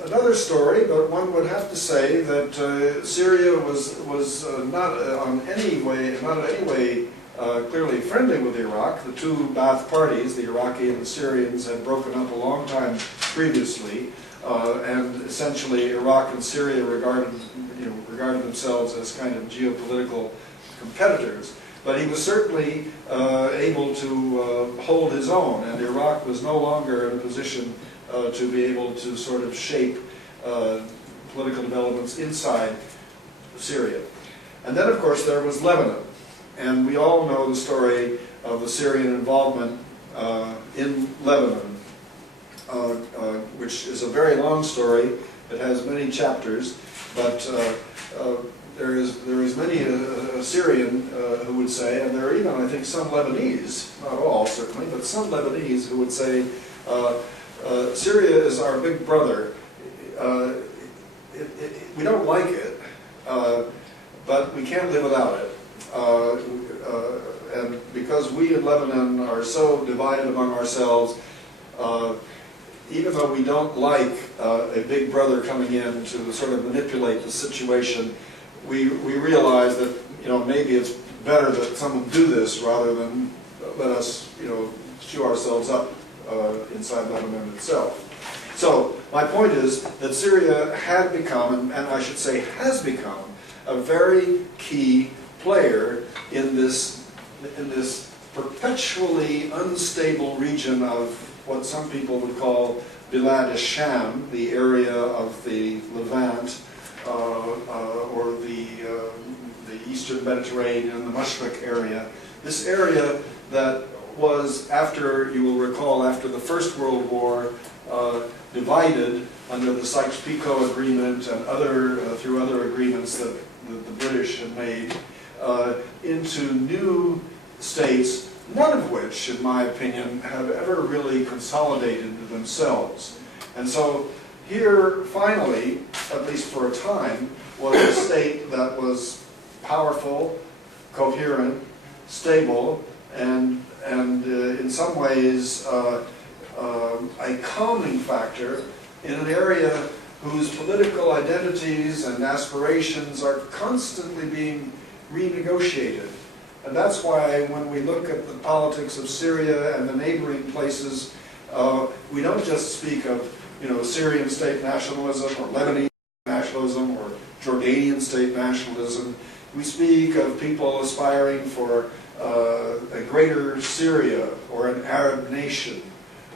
another story, but one would have to say that Syria was not in any way clearly friendly with Iraq. The two Ba'ath parties, the Iraqi and the Syrians, had broken up a long time previously, and essentially Iraq and Syria regarded themselves as kind of geopolitical competitors. But he was certainly able to hold his own, and Iraq was no longer in a position to be able to sort of shape political developments inside Syria. And then, of course, there was Lebanon. And we all know the story of the Syrian involvement in Lebanon, which is a very long story. It has many chapters, but there is many a Syrian who would say, and there are even, I think, some Lebanese, not all certainly, but some Lebanese who would say, Syria is our big brother. We don't like it, but we can't live without it. And because we in Lebanon are so divided among ourselves, even though we don't like a big brother coming in to sort of manipulate the situation, we realize that maybe it's better that someone do this rather than let us chew ourselves up inside Lebanon itself. So my point is that Syria had become, and I should say has become, a very key player in this perpetually unstable region of what some people would call Bilad Sham, the area of the Levant, or the Eastern Mediterranean, the Mashriq area. This area that was, after, you will recall, after after the First World War, divided under the Sykes-Picot Agreement and through other agreements that the British had made, into new states, none of which, in my opinion, have ever really consolidated themselves. And so here, finally, at least for a time, was a state that was powerful, coherent, stable, and in some ways a calming factor in an area whose political identities and aspirations are constantly being renegotiated. And that's why when we look at the politics of Syria and the neighboring places, we don't just speak of, Syrian state nationalism or Lebanese nationalism or Jordanian state nationalism. We speak of people aspiring for a greater Syria or an Arab nation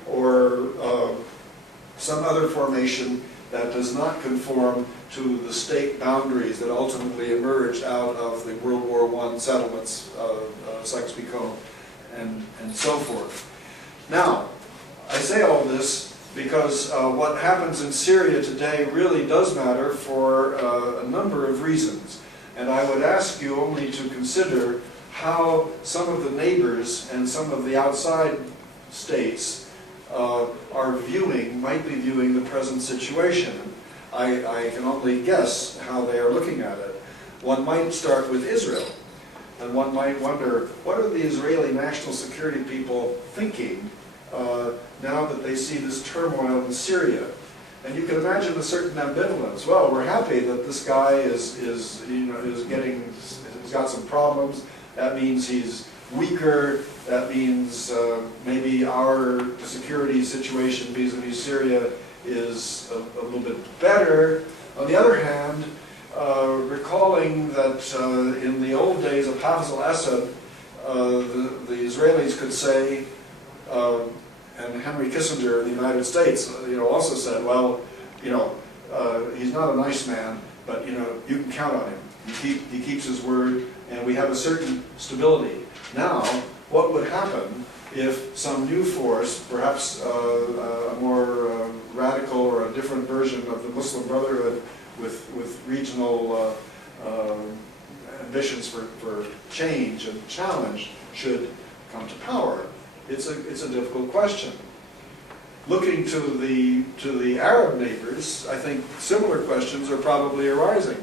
or some other formation that does not conform to the state boundaries that ultimately emerged out of the World War I settlements of Sykes-Picot and so forth. Now, I say all this because what happens in Syria today really does matter for a number of reasons. And I would ask you only to consider how some of the neighbors and some of the outside states might be viewing the present situation. I can only guess how they are looking at it. One might start with Israel, and one might wonder, what are the Israeli national security people thinking now that they see this turmoil in Syria? And you can imagine a certain ambivalence. Well, we're happy that this guy has got some problems. That means he's weaker. That means maybe our security situation vis-a-vis Syria is a little bit better. On the other hand, recalling that in the old days of Hafiz al-Assad, the Israelis could say, and Henry Kissinger in the United States, also said, well, he's not a nice man, but you can count on him. He keeps his word, and we have a certain stability. Now, what would happen if some new force, perhaps a more radical or a different version of the Muslim Brotherhood with regional ambitions for change and challenge, should come to power? It's a difficult question. Looking to the Arab neighbors, I think similar questions are probably arising.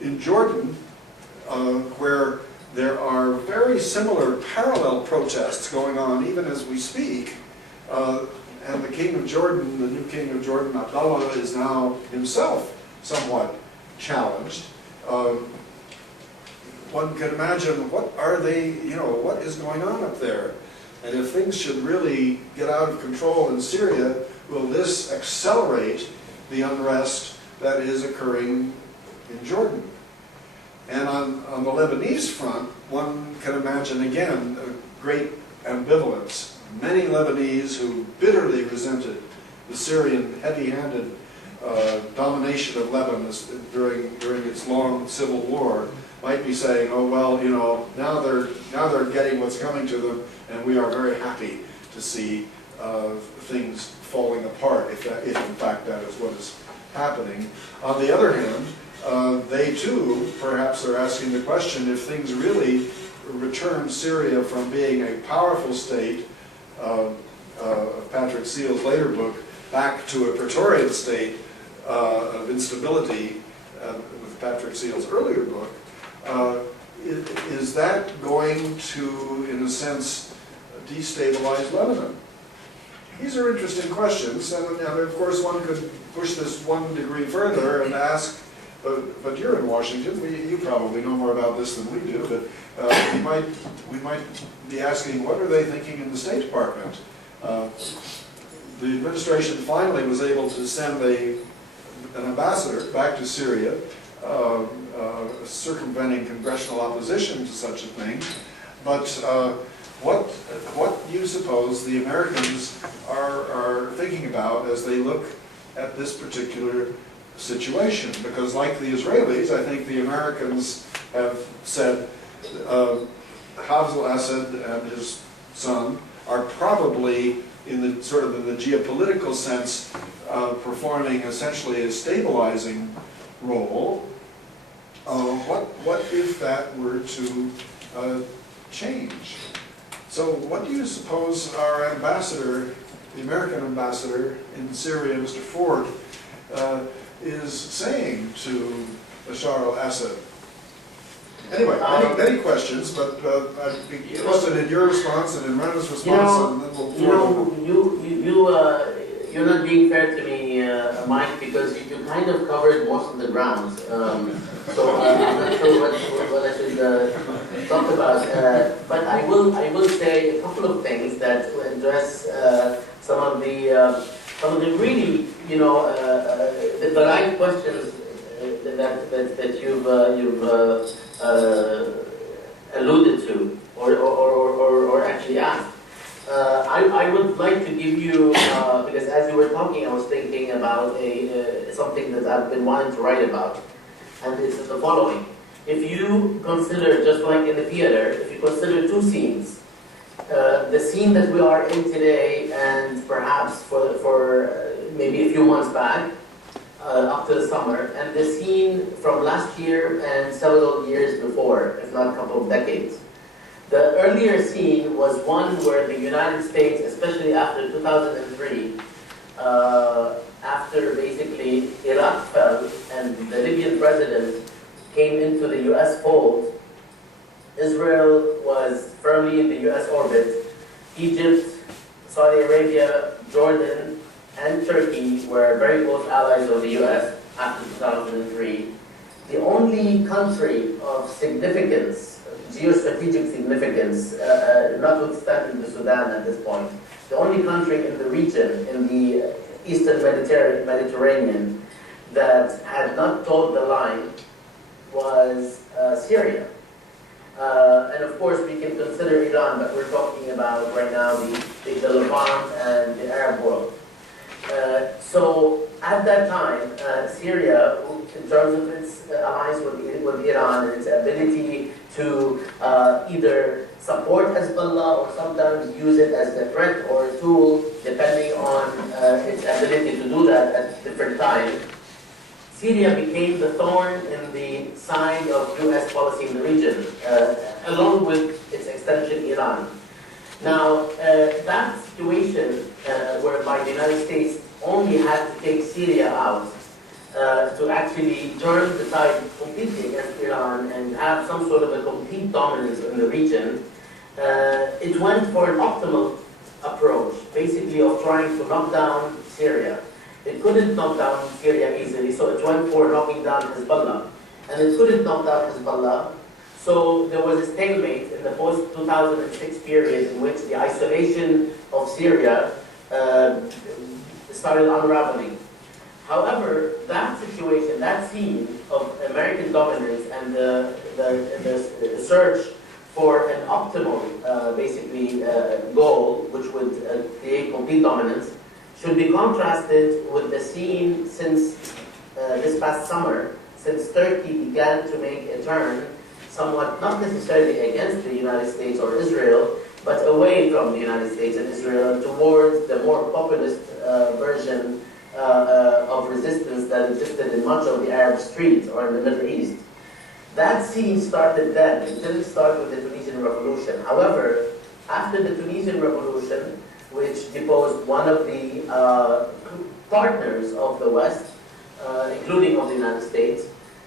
In Jordan, where there are very similar parallel protests going on even as we speak, and the king of Jordan, the new king of Jordan, Abdullah, is now himself somewhat challenged. One can imagine what is going on up there? And if things should really get out of control in Syria, will this accelerate the unrest that is occurring in Jordan? And on the Lebanese front, one can imagine again a great ambivalence. Many Lebanese who bitterly resented the Syrian heavy-handed domination of Lebanon during its long civil war might be saying, oh well, now they're getting what's coming to them, and we are very happy to see things falling apart, if in fact that is what is happening. On the other hand, they too perhaps are asking the question, if things really return Syria from being a powerful state of Patrick Seal's later book back to a Praetorian state of instability with Patrick Seal's earlier book, is that going to, in a sense, destabilize Lebanon? These are interesting questions, and of course one could push this one degree further and ask, but you're in Washington, you probably know more about this than we do, but we might be asking, what are they thinking in the State Department? The administration finally was able to send an ambassador back to Syria, circumventing congressional opposition to such a thing. But what do you suppose the Americans are thinking about as they look at this particular situation? Because like the Israelis, I think the Americans have said Hafiz al-Assad and his son are probably in the sort of in the geopolitical sense, performing essentially a stabilizing role. What if that were to change? So what do you suppose our ambassador, the American ambassador in Syria, Mr. Ford, is saying to Bashar al-Assad? Anyway, many questions, but I'd be interested in your response and in Rena's response, and then we'll you're not being fair to me, Mike, because you kind of covered most of the ground. So I'm not sure what I should talk about. But I will say a couple of things that will address some of the really, the right questions that you've alluded to or actually asked. I would like to give you, because as you were talking, I was thinking about something that I've been wanting to write about, and it's the following. If you consider, just like in the theater, if you consider two scenes, the scene that we are in today, and perhaps for maybe a few months back, up to the summer, and the scene from last year and several years before, if not a couple of decades. The earlier scene was one where the United States, especially after 2003, after basically Iraq fell and the Libyan president came into the US fold, Israel was firmly in the US orbit. Egypt, Saudi Arabia, Jordan, and Turkey were very close allies of the US after 2003. The only country of significance, geostrategic significance, notwithstanding the Sudan at this point, the only country in the region, in the Eastern Mediterranean, that had not toed the line was Syria. And of course we can consider Iran, but we're talking about right now the Levant and the Arab world. So at that time, Syria, in terms of its alliance with Iran and its ability to either support Hezbollah or sometimes use it as a threat or a tool, depending on its ability to do that at different times, Syria became the thorn in the side of US policy in the region, along with its extension, Iran. Now, that situation whereby the United States only had to take Syria out to actually turn the tide completely against Iran and have some sort of a complete dominance in the region, it went for an optimal approach, basically of trying to knock down Syria. It couldn't knock down Syria easily, so it went for knocking down Hezbollah. And it couldn't knock down Hezbollah, so there was a stalemate in the post-2006 period in which the isolation of Syria started unraveling. However, that situation, that scene of American dominance and the search for an optimal, goal, which would create complete dominance, should be contrasted with the scene since this past summer, since Turkey began to make a turn, somewhat not necessarily against the United States or Israel, but away from the United States and Israel towards the more populist version of resistance that existed in much of the Arab street or in the Middle East. That scene started then. It didn't start with the Tunisian Revolution. However, after the Tunisian Revolution, which deposed one of the partners of the West, including of the United States,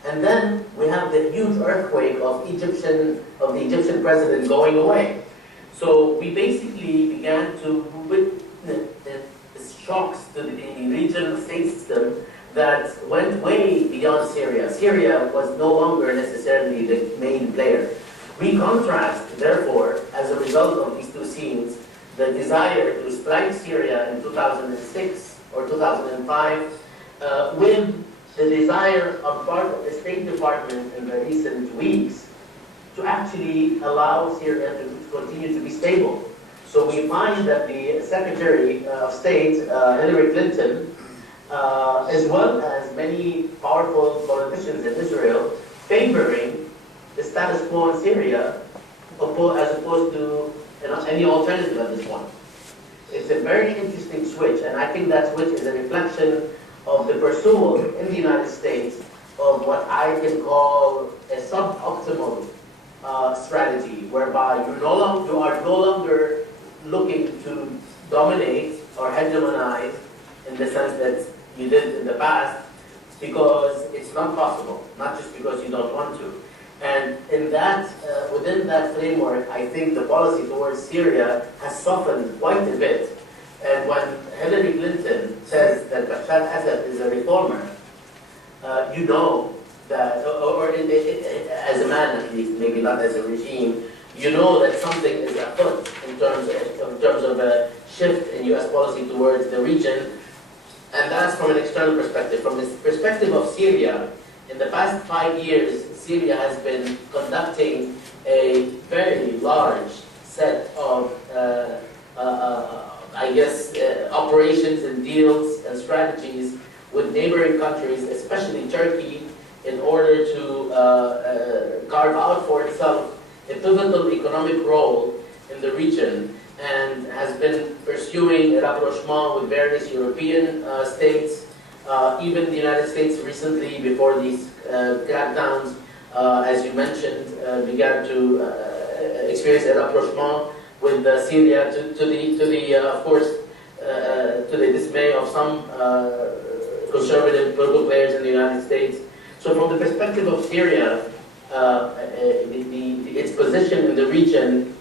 and then we have the huge earthquake of the Egyptian president going away. So we basically began to witness shocks to the regional state system that went way beyond Syria. Syria was no longer necessarily the main player. We contrast, therefore, as a result of these two scenes, the desire to strike Syria in 2006 or 2005 with the desire on part of the State Department in the recent weeks to actually allow Syria to continue to be stable. So we find that the Secretary of State, Hillary Clinton, as well as many powerful politicians in Israel, favoring the status quo in Syria as opposed to any alternative at this point. It's a very interesting switch, and I think that switch is a reflection of the pursuit in the United States of what I can call a suboptimal strategy, whereby you are no longer looking to dominate or hegemonize in the sense that you did in the past, because it's not possible, not just because you don't want to. And in that, within that framework, I think the policy towards Syria has softened quite a bit. And when Hillary Clinton says that Bashar al-Assad is a reformer, you know that, as a man at least, maybe not as a regime, you know that something is afoot in terms of a shift in U.S. policy towards the region. And that's from an external perspective. From the perspective of Syria, in the past 5 years, Syria has been conducting a very large set of, operations and deals and strategies with neighboring countries, especially Turkey, in order to carve out for itself a pivotal economic role in the region, and has been pursuing a rapprochement with various European states, even the United States recently, before these crackdowns, as you mentioned, began to experience a rapprochement with Syria, to the dismay of some conservative political players in the United States. So from the perspective of Syria, its position in the region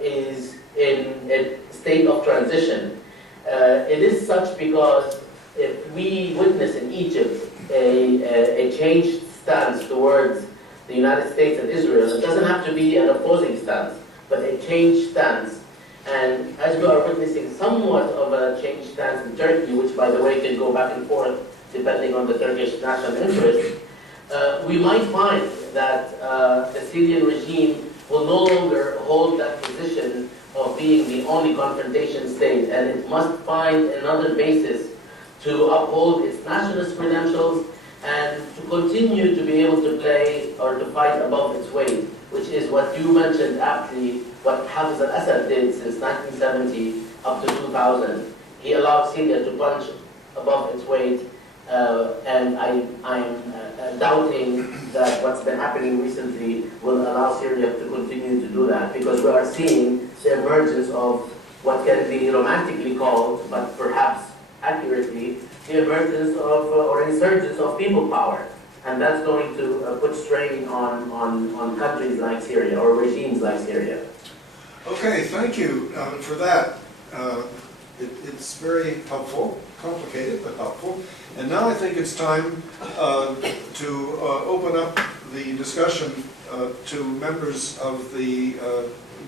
is in a state of transition. It is such because if we witness in Egypt a changed stance towards the United States and Israel, it doesn't have to be an opposing stance, but a changed stance. And as we are witnessing somewhat of a changed stance in Turkey, which by the way can go back and forth depending on the Turkish national interest, we might find that the Syrian regime will no longer hold that position of being the only confrontation state, and it must find another basis to uphold its nationalist credentials and to continue to be able to play or to fight above its weight, which is what you mentioned aptly, what Hafez al-Assad did since 1970 up to 2000. He allowed Syria to punch above its weight, and I'm doubting that what's been happening recently will allow Syria to continue to do that, because we are seeing the emergence of what can be romantically called, but perhaps accurately, the emergence of or insurgence of people power. And that's going to put strain on countries like Syria or regimes like Syria. Okay, thank you for that. It's very helpful, complicated but helpful. And now I think it's time to open up the discussion to members of the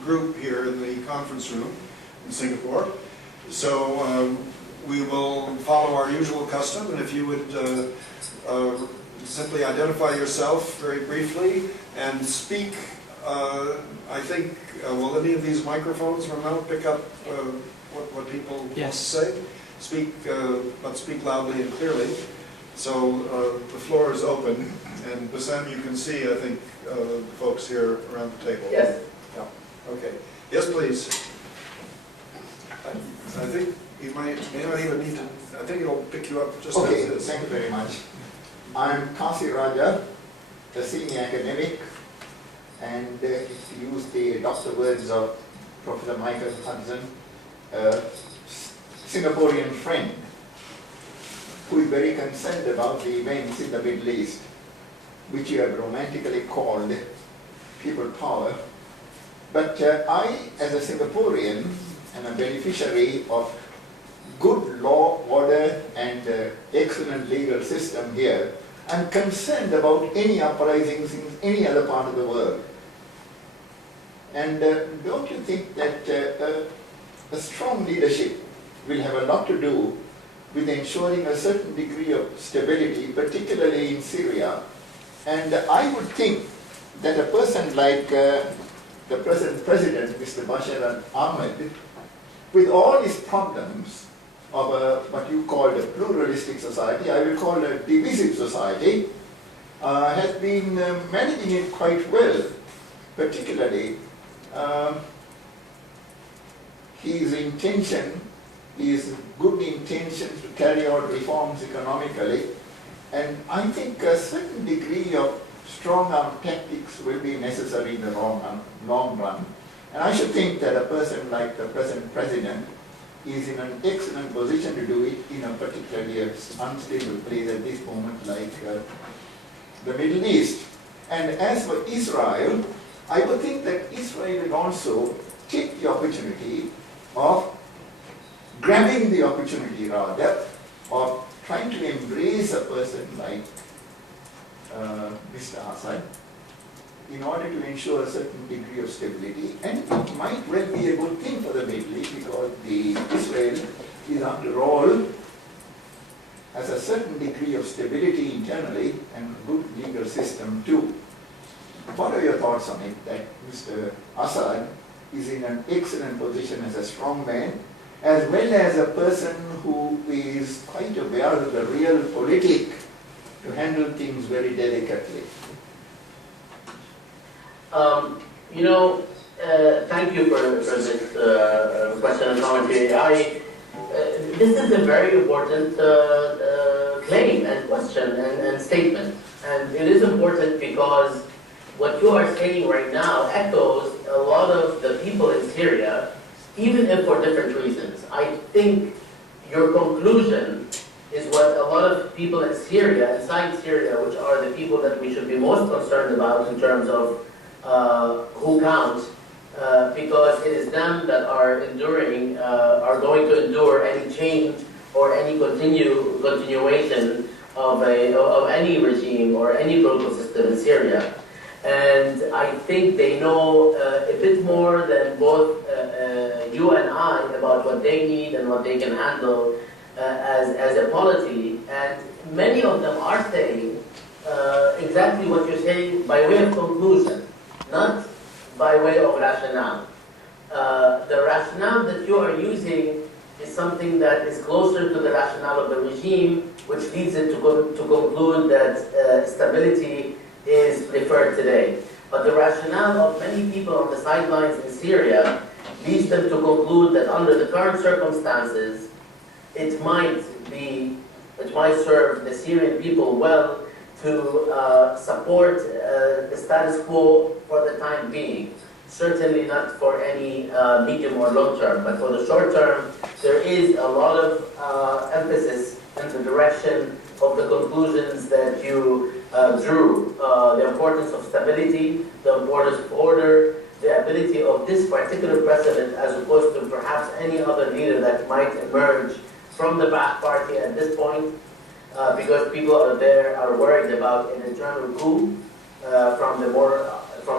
group here in the conference room in Singapore. So we will follow our usual custom, and if you would simply identify yourself very briefly and speak. I think, will any of these microphones, Ramel, pick up what people want to say? Speak, but speak loudly and clearly. So the floor is open, and Bassem, you can see, I think, the folks here around the table. Yes. Yeah. Okay. Yes, please. I think you may not even need to. I think it'll pick you up just as it is. Thank you very much. I'm Kasi Raja, a senior academic, and to use the doctor words of Professor Michael Hudson, a Singaporean friend who is very concerned about the events in the Middle East, which you have romantically called people power. But I, as a Singaporean, am a beneficiary of good law, order, and excellent legal system here. I'm concerned about any uprisings in any other part of the world. And don't you think that a strong leadership will have a lot to do with ensuring a certain degree of stability, particularly in Syria? And I would think that a person like the present president, Mr. Bashar al-Assad, with all his problems of what you call a pluralistic society, I will call a divisive society, has been managing it quite well. Particularly, his intention is good intention to carry out reforms economically, and I think a certain degree of strong arm tactics will be necessary in the long run. And I should think that a person like the present president is in an excellent position to do it in a particularly unstable place at this moment like the Middle East. And as for Israel, I would think that Israel will also take the opportunity of grabbing the opportunity rather of trying to embrace a person like Mr. Assad in order to ensure a certain degree of stability, and it might well be a good thing for the Middle East because Israel is after all has a certain degree of stability internally and a good legal system too. What are your thoughts on it, that Mr. Assad is in an excellent position as a strong man, as well as a person who is quite aware of the real politic to handle things very delicately? Thank you for this question and commentary. This is a very important claim and question and statement. And it is important because what you are saying right now echoes a lot of the people in Syria, even if for different reasons. I think your conclusion is what a lot of people in Syria, inside Syria, which are the people that we should be most concerned about in terms of who counts, because it is them that are enduring, are going to endure any change or any continuation of any regime or any political system in Syria. And I think they know a bit more than both you and I about what they need and what they can handle as a polity. And many of them are saying exactly what you're saying by way of conclusion, not by way of rationale. The rationale that you are using is something that is closer to the rationale of the regime, which leads it to conclude that stability is preferred today. But the rationale of many people on the sidelines in Syria leads them to conclude that under the current circumstances, it might serve the Syrian people well to support the status quo for the time being. Certainly not for any medium or long term, but for the short term, there is a lot of emphasis in the direction of the conclusions that you drew. The importance of stability, the importance of order, the ability of this particular president as opposed to perhaps any other leader that might emerge from the Ba'ath Party at this point, because people are worried about an internal coup from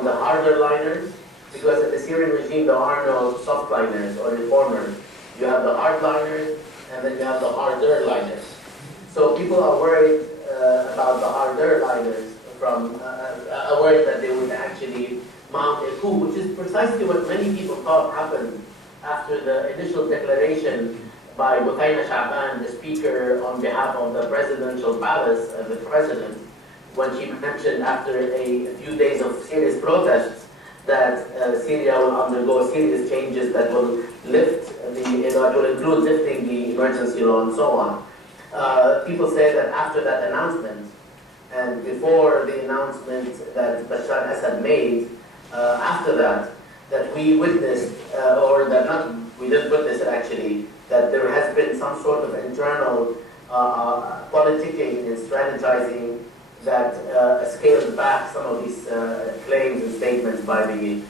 the harder liners, because in the Syrian regime there are no soft liners or reformers. You have the hard liners and then you have the harder liners. So people are worried about the harder liners, worried that they would actually mount a coup, which is precisely what many people thought happened after the initial declaration by Bukaina Shaban, the speaker on behalf of the presidential palace, the president, when she mentioned after a few days of serious protests that Syria will undergo serious changes that will will include lifting the emergency law and so on. People say that after that announcement and before the announcement that Bashar al-Assad made, after that we witnessed, we didn't witness it actually, that there has been some sort of internal politicking and strategizing that scaled back some of these claims and statements by the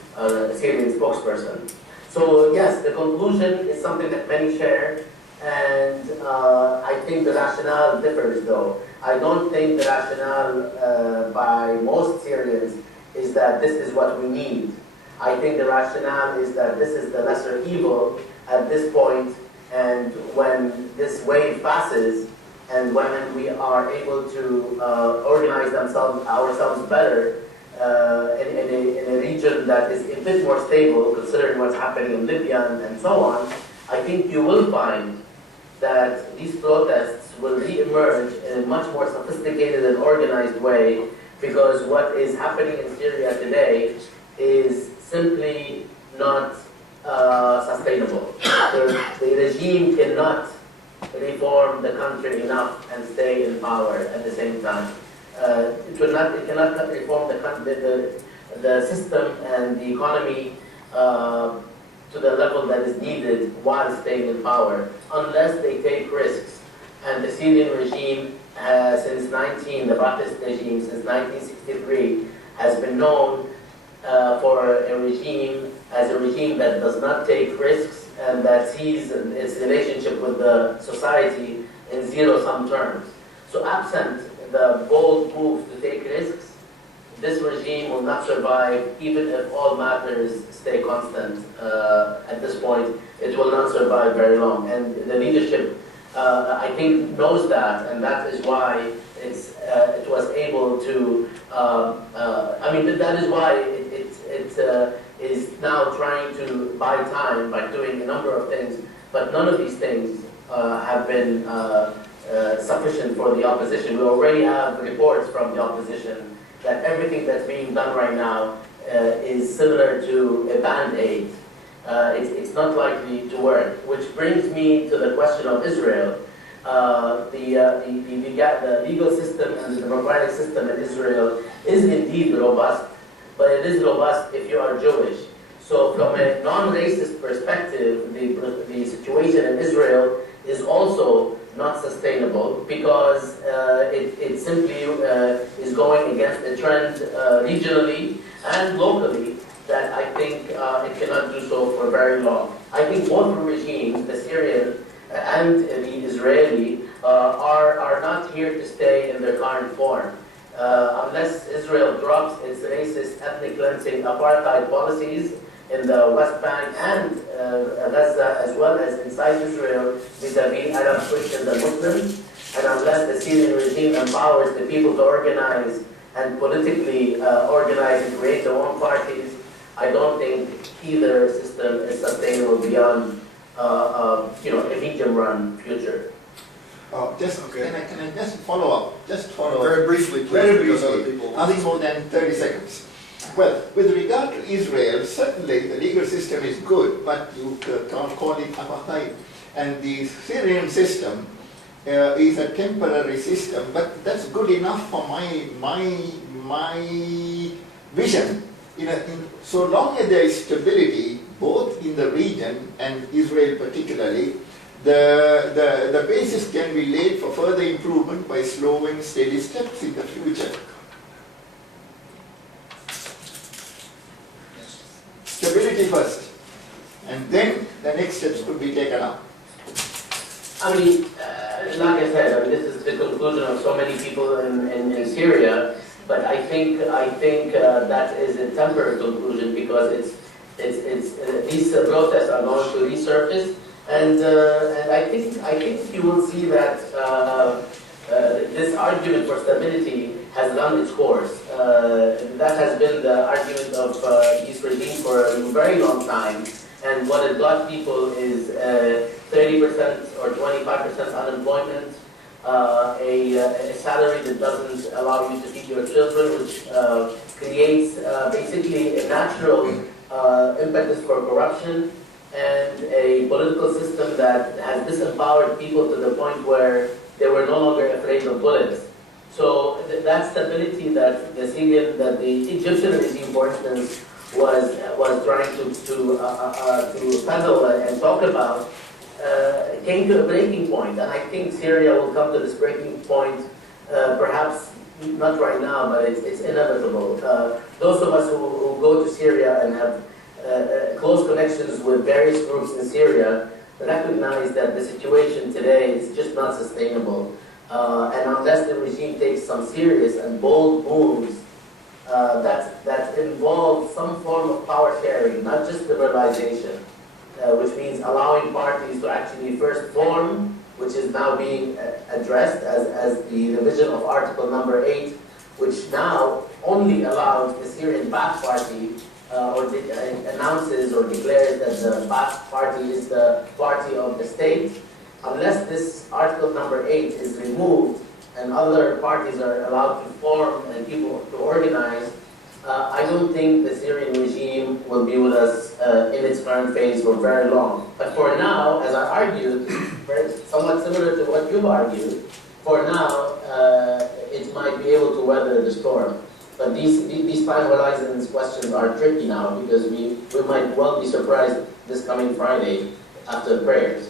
Syrian spokesperson. So yes, the conclusion is something that many share, and I think the rationale differs though. I don't think the rationale by most Syrians is that this is what we need. I think the rationale is that this is the lesser evil at this point, and when this wave passes, and when we are able to organize ourselves better in a region that is a bit more stable, considering what's happening in Libya and so on, I think you will find that these protests will re-emerge in a much more sophisticated and organized way, because what is happening in Syria today is simply not sustainable. The regime cannot reform the country enough and stay in power at the same time. It cannot reform the system and the economy to the level that is needed while staying in power, unless they take risks. And the Syrian regime, the Ba'athist regime, since 1963, has been known for a regime that does not take risks and that sees its relationship with the society in zero-sum terms. So absent the bold move to take risks, this regime will not survive, even if all matters stay constant. At this point, it will not survive very long. And the leadership, I think, knows that, and that is why it was able to, that is why it is now trying to buy time by doing a number of things, but none of these things have been sufficient for the opposition. We already have reports from the opposition that everything that's being done right now is similar to a band-aid. It's not likely to work, which brings me to the question of Israel. The legal system and the democratic system in Israel is indeed robust, but it is robust if you are Jewish. So from a non-racist perspective, the situation in Israel is also not sustainable because it simply is going against a trend regionally and locally that I think it cannot do so for very long. I think both regimes, the Syrian and the Israeli, are not here to stay in their current form. Unless Israel drops its racist, ethnic cleansing, apartheid policies in the West Bank and Gaza, as well as inside Israel, vis-a-vis Arab Christians and Muslims, and unless the Syrian regime empowers the people to organize and politically organize and create their own parties, I don't think either system is sustainable beyond a medium-run future. Can I just follow up? Just follow up. Very briefly, please. Very because other briefly. people- Nothing more than 30 seconds. Well, with regard to Israel, certainly the legal system is good, but you can't call it apartheid. And the Syrian system is a temporary system, but that's good enough for my vision. So long as there is stability, both in the region and Israel particularly, the basis can be laid for further improvement by slow and steady steps in the future. Stability first, and then the next steps could be taken up. Like I said, this is the conclusion of so many people in Syria, but I think that is a temporary conclusion because these protests are going to resurface, and I think you will see that this argument for stability has run its course. That has been the argument of this regime for a very long time, and what it got people is 30% or 25% unemployment, a salary that doesn't allow you to feed your children, which creates basically a natural impetus for corruption, and a political system that has disempowered people to the point where they were no longer afraid of bullets. So that stability that the Egyptian regime, for instance, was trying to peddle and talk about, came to a breaking point, and I think Syria will come to this breaking point, perhaps not right now, but it's inevitable. Those of us who go to Syria and have close connections with various groups in Syria recognize that the situation today is just not sustainable. And unless the regime takes some serious and bold moves that involve some form of power sharing, not just liberalization, which means allowing parties to actually first form, which is now being addressed as the revision of Article number 8, which now only allows the Syrian Ba'ath Party announces or declares that the Ba'ath Party is the party of the state. Unless this Article number 8 is removed and other parties are allowed to form and people to organize, I don't think the Syrian regime will be with us in its current phase for very long. But for now, as I argued, somewhat similar to what you've argued, for now, it might be able to weather the storm. But these time horizons questions are tricky now because we might well be surprised this coming Friday after the prayers.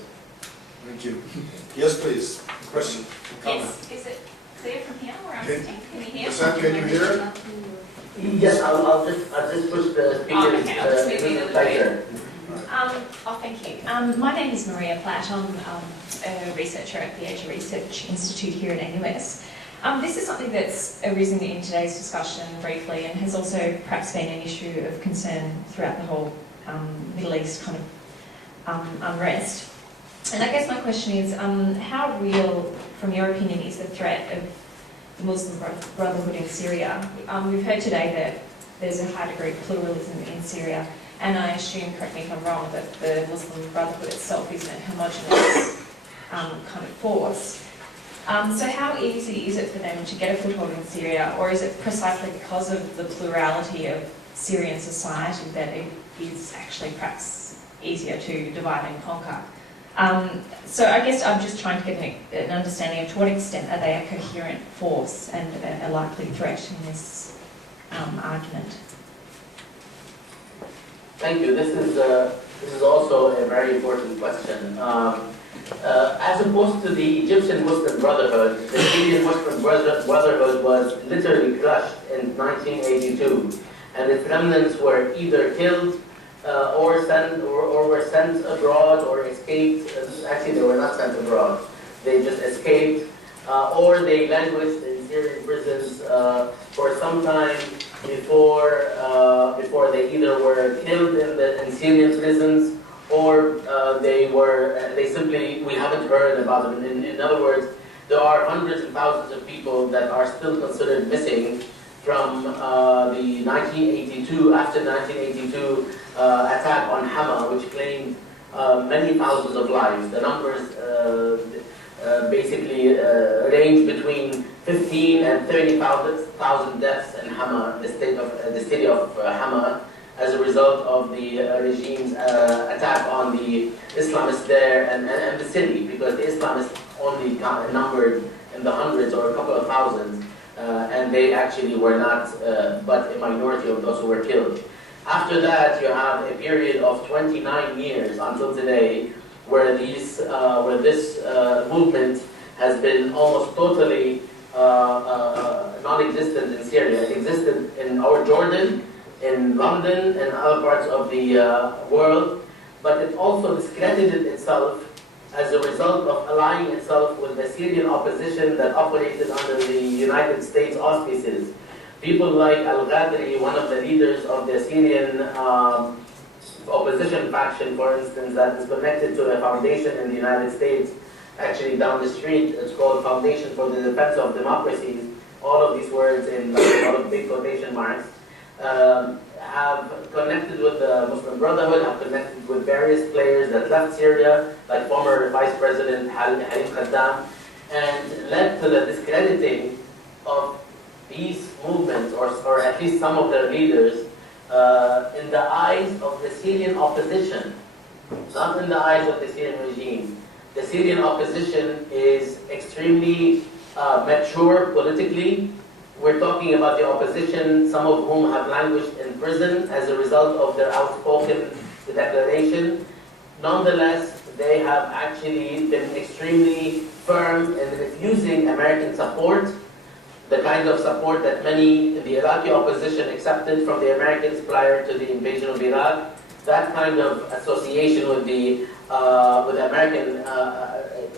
Thank you. Yes, please. Question, comment. Yes, is it clear from here where I'm Can- sitting? Can you hear? Sam, can you hear it? Yes, I'll just push the speaker okay, I'll just move it a little tighter. Thank you. My name is Maria Platt. I'm a researcher at the Asia Research Institute here at NUS. This is something that's arisen in today's discussion briefly and has also perhaps been an issue of concern throughout the whole Middle East kind of unrest. And I guess my question is, how real, from your opinion, is the threat of the Muslim Brotherhood in Syria? We've heard today that there's a high degree of pluralism in Syria, and I assume, correct me if I'm wrong, that the Muslim Brotherhood itself isn't a homogenous kind of force. So how easy is it for them to get a foothold in Syria, or is it precisely because of the plurality of Syrian society that it is actually perhaps easier to divide and conquer? So I guess I'm just trying to get an understanding of to what extent are they a coherent force and a likely threat in this argument. Thank you. This is also a very important question. As opposed to the Egyptian Muslim Brotherhood, the Syrian Muslim Brotherhood was literally crushed in 1982, and its remnants were either killed or were sent abroad or escaped. Actually, they were not sent abroad. They just escaped, or they languished in Syrian prisons for some time before they either were killed in Syrian prisons or we haven't heard about them. In other words, there are hundreds and thousands of people that are still considered missing from the 1982, after 1982 attack on Hama, which claimed many thousands of lives. The numbers basically range between 15 and 30,000 deaths in Hama, the city of Hama, as a result of the regime's attack on the Islamists there and the city, because the Islamists only numbered in the hundreds or a couple of thousands, and they actually were not but a minority of those who were killed. After that, you have a period of 29 years until today, where this movement has been almost totally non-existent in Syria. It existed in our Jordan, in London, and other parts of the world, but it also discredited itself as a result of allying itself with the Syrian opposition that operated under the United States auspices. People like Al-Ghadri, one of the leaders of the Syrian opposition faction, for instance, that is connected to a foundation in the United States, actually down the street. It's called Foundation for the Defense of Democracies. All of these words in a lot of big quotation marks. Have connected with the Muslim Brotherhood, have connected with various players that left Syria, like former Vice President Halim Khaddam, and led to the discrediting of these movements, or at least some of their leaders, in the eyes of the Syrian opposition, not in the eyes of the Syrian regime. The Syrian opposition is extremely mature politically. We're talking about the opposition, some of whom have languished in prison as a result of their outspoken declaration. Nonetheless, they have actually been extremely firm in refusing American support, the kind of support that many in the Iraqi opposition accepted from the Americans prior to the invasion of Iraq. That kind of association with the American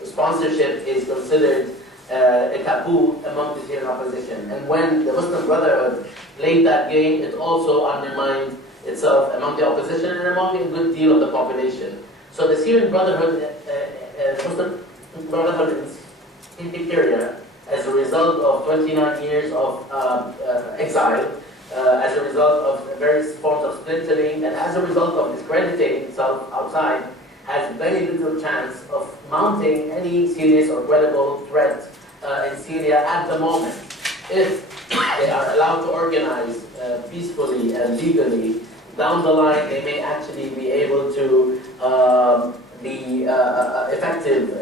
sponsorship is considered a taboo among the Syrian opposition. And when the Muslim Brotherhood played that game, it also undermined itself among the opposition and among a good deal of the population. So the Syrian Brotherhood, Muslim Brotherhood in Syria, as a result of 29 years of exile, as a result of various forms of splintering, and as a result of discrediting itself outside, has very little chance of mounting any serious or credible threat in Syria at the moment. If they are allowed to organize peacefully and legally, down the line they may actually be able to be effective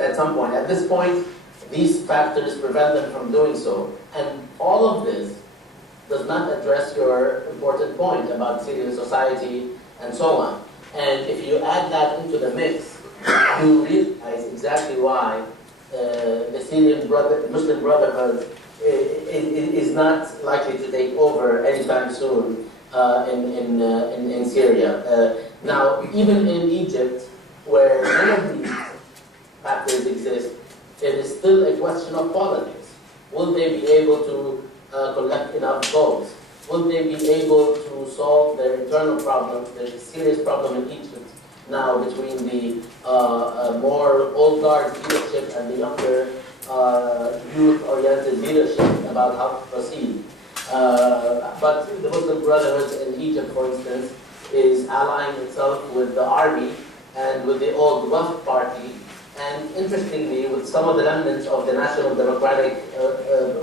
at some point. At this point, these factors prevent them from doing so. And all of this does not address your important point about Syrian society and so on. And if you add that into the mix, you realize exactly why the Syrian Muslim Brotherhood is not likely to take over anytime soon in Syria. Now, even in Egypt, where none of these factors exist, it is still a question of politics. Will they be able to collect enough votes? Will they be able to solve their internal problem, the serious problem in Egypt now between the more old guard leadership and the younger youth-oriented leadership about how to proceed? But the Muslim Brotherhood in Egypt, for instance, is allying itself with the army and with the old Wafd party, and interestingly, with some of the remnants of the National Democratic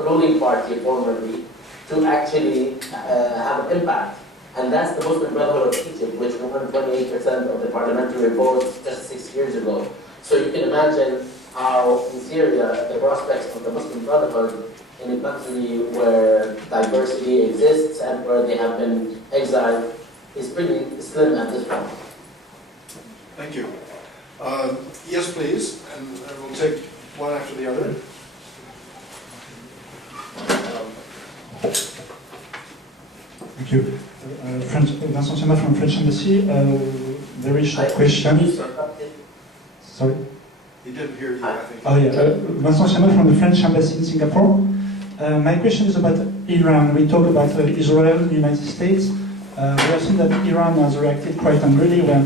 ruling party formerly, to actually have an impact. And that's the Muslim Brotherhood of Egypt, which won 28% of the parliamentary votes just 6 years ago. So you can imagine how in Syria, the prospects of the Muslim Brotherhood in a country where diversity exists and where they have been exiled is pretty slim at this point. Thank you. Yes, please, and we'll take one after the other. Thank you. Vincent Chama from French Embassy. Very short question. Sorry? He didn't hear you, I think. Oh yeah, Vincent Chama from the French Embassy in Singapore. My question is about Iran. We talk about Israel, the United States. We have seen that Iran has reacted quite angrily when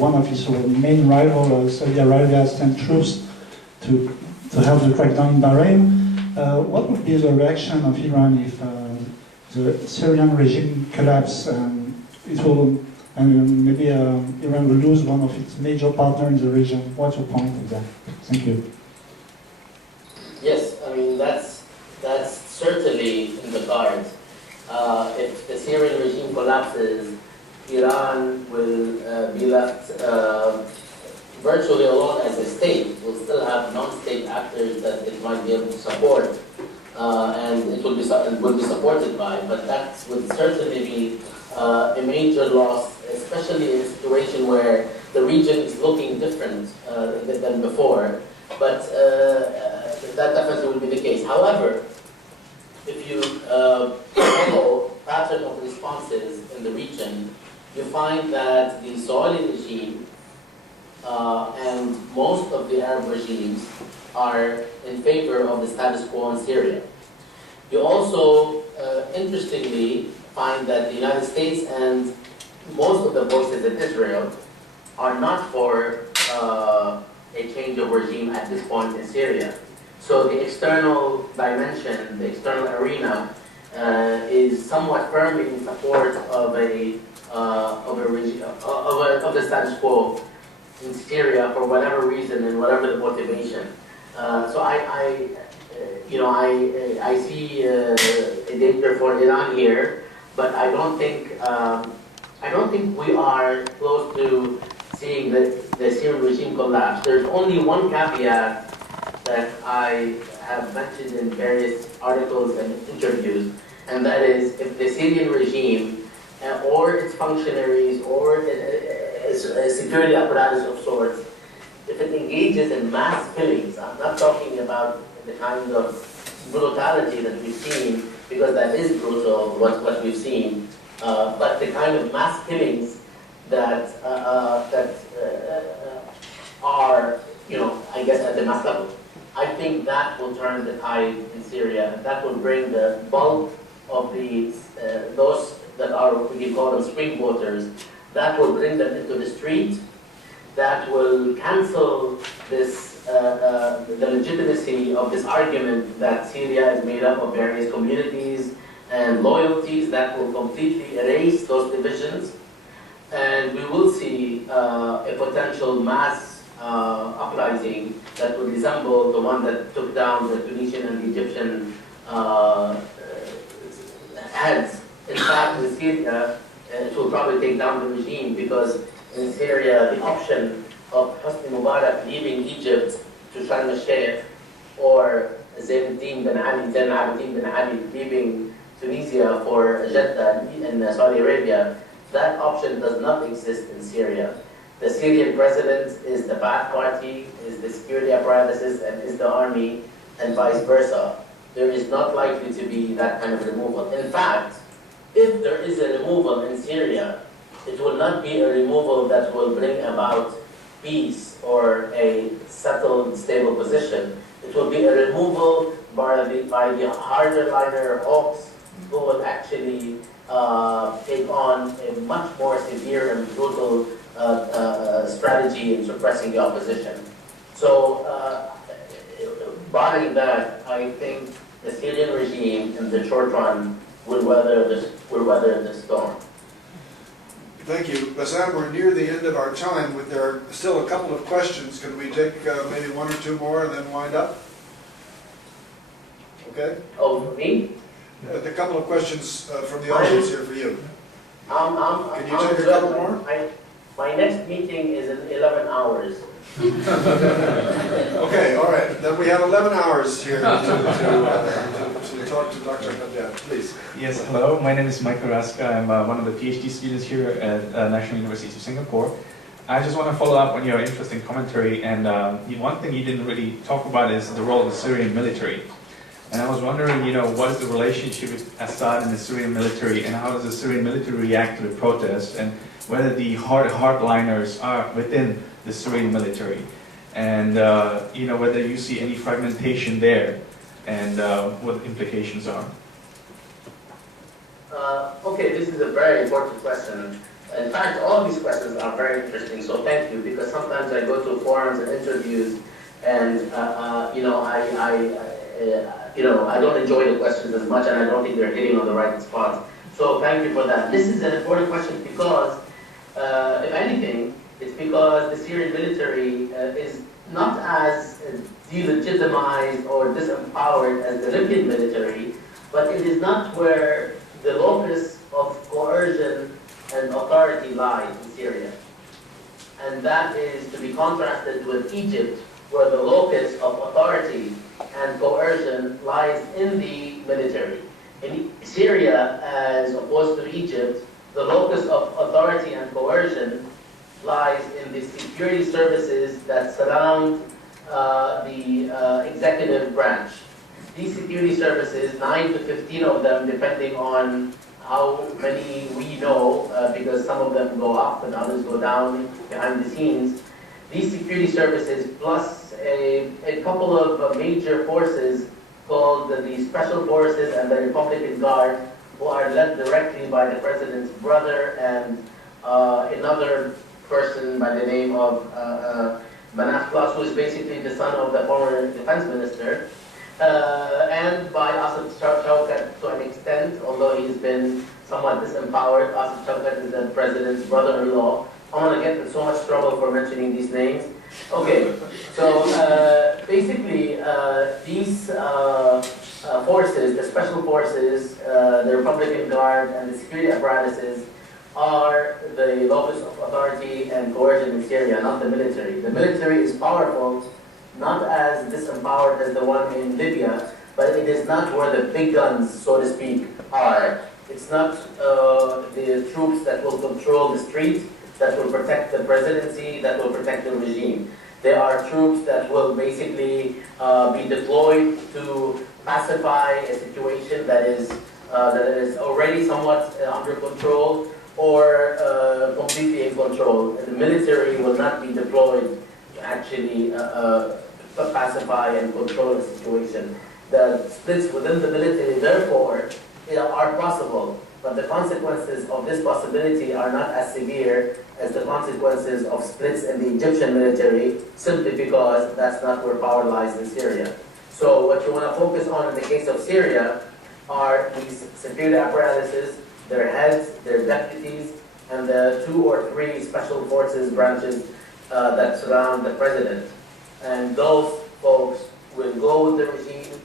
one of his main rivals, Saudi Arabia, sent troops to help the crackdown in Bahrain. What would be the reaction of Iran if the Syrian regime collapses? And maybe Iran will lose one of its major partners in the region. What's your point of that? Thank you. Yes, I mean that's certainly in the cards. If the Syrian regime collapses, Iran will be left virtually alone as a state. Will still have non-state actors that it might be able to support, and it will be supported by. But that would certainly be a major loss, especially in a situation where the region is looking different than before. But that definitely will be the case. However, if you follow pattern of responses in the region, you find that the Saudi regime and most of the Arab regimes are in favor of the status quo in Syria. You also, interestingly, find that the United States and most of the voices in Israel are not for a change of regime at this point in Syria. So the external dimension, the external arena, is somewhat firmly in support of the status quo in Syria for whatever reason and whatever the motivation. So I see a danger for Iran here, but I don't think we are close to seeing the Syrian regime collapse. There's only one caveat that I have mentioned in various articles and interviews, and that is if the Syrian regime or its functionaries or a security apparatus of sorts, if it engages in mass killings, I'm not talking about the kind of brutality that we've seen, because that is brutal, what we've seen, but the kind of mass killings that are, I guess at the mass level. I think that will turn the tide in Syria, and that will bring the bulk of those that are, we can call them spring voters, that will bring them into the street, that will cancel this, the legitimacy of this argument that Syria is made up of various communities and loyalties, that will completely erase those divisions, and we will see a potential mass uprising that would resemble the one that took down the Tunisian and the Egyptian heads In fact, in Syria, it will probably take down the regime, because in Syria, the option of Hosni Mubarak leaving Egypt to Sharm el-Sheikh, or Zainuddin bin Ali, then Abidin bin Ali, leaving Tunisia for Jeddah in Saudi Arabia, that option does not exist in Syria. The Syrian president is the Ba'ath Party, is the security apparatuses, and is the army, and vice versa. There is not likely to be that kind of removal. In fact, if there is a removal in Syria, it will not be a removal that will bring about peace or a settled, stable position. It will be a removal by the harder liner hawks, who will actually take on a much more severe and brutal strategy in suppressing the opposition. So, barring that, I think the Syrian regime in the short run will weather the storm. Thank you. Bassam, we're near the end of our time, but there are still a couple of questions. Can we take maybe one or two more and then wind up? Okay? Oh, for me? A couple of questions from the audience here for you. Can you take a couple more? My next meeting is in 11 hours. Okay, all right. Then we have 11 hours here to talk to Dr. Haddad, please. Yes, hello. My name is Michael Raska. I'm one of the PhD students here at National University of Singapore. I just want to follow up on your interesting commentary. And one thing you didn't really talk about is the role of the Syrian military. And I was wondering, what is the relationship with Assad and the Syrian military, and how does the Syrian military react to the protests, and whether the hardliners are within the Syrian military, and whether you see any fragmentation there, and what the implications are. Okay, this is a very important question. In fact, all of these questions are very interesting, so thank you, because sometimes I go to forums and interviews, and I don't enjoy the questions as much, and I don't think they're hitting on the right spot. So thank you for that. This is an important question because, if anything, it's because the Syrian military is not as delegitimized or disempowered as the Libyan military, but it is not where the locus of coercion and authority lies in Syria. And that is to be contrasted with Egypt, where the locus of authority and coercion lies in the military. In Syria, as opposed to Egypt, the locus of authority and coercion lies in the security services that surround the executive branch. These security services, 9 to 15 of them, depending on how many we know, because some of them go up and others go down behind the scenes. These security services, plus a couple of major forces called the Special Forces and the Republican Guard, who are led directly by the president's brother and another person by the name of Banaf Plus, who is basically the son of the former defense minister, and by Asad Shawkat to an extent, although he's been somewhat disempowered. Asad Shawkat is the president's brother-in-law. I'm going to get in so much trouble for mentioning these names. Okay, so basically these forces, the special forces, the Republican Guard, and the security apparatuses are the locus of authority and coercion in Syria, not the military. The military is powerful, not as disempowered as the one in Libya, but it is not where the big guns, so to speak, are. It's not the troops that will control the street, that will protect the presidency, that will protect the regime. There are troops that will basically be deployed to pacify a situation that is already somewhat under control or completely in control. And the military will not be deployed to actually pacify and control the situation. The splits within the military, therefore, are possible, but the consequences of this possibility are not as severe as the consequences of splits in the Egyptian military, simply because that's not where power lies in Syria. So what you want to focus on in the case of Syria are these security apparatuses, their heads, their deputies, and the 2 or 3 special forces branches that surround the president. And those folks will go with the regime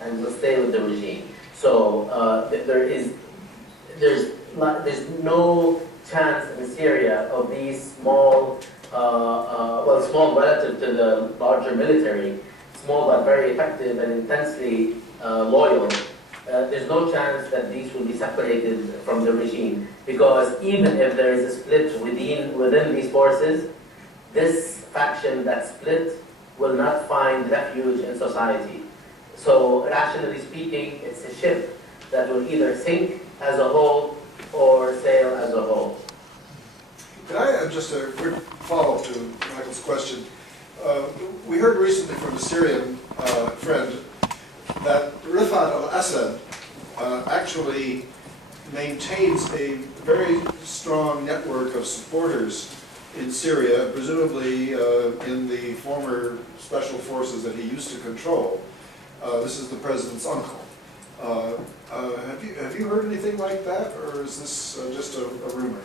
and will stay with the regime. So there is there's no chance in Syria of these small, small relative to the larger military, small but very effective and intensely loyal. There's no chance that these will be separated from the regime, because even if there is a split within these forces, this faction that split will not find refuge in society. So rationally speaking, it's a ship that will either sink as a whole or sail as a whole. Can I have just a quick follow-up to Michael's question? We heard recently from a Syrian friend that Rifat al-Assad actually maintains a very strong network of supporters in Syria, presumably in the former special forces that he used to control. This is the president's uncle. Have you heard anything like that, or is this just a rumor?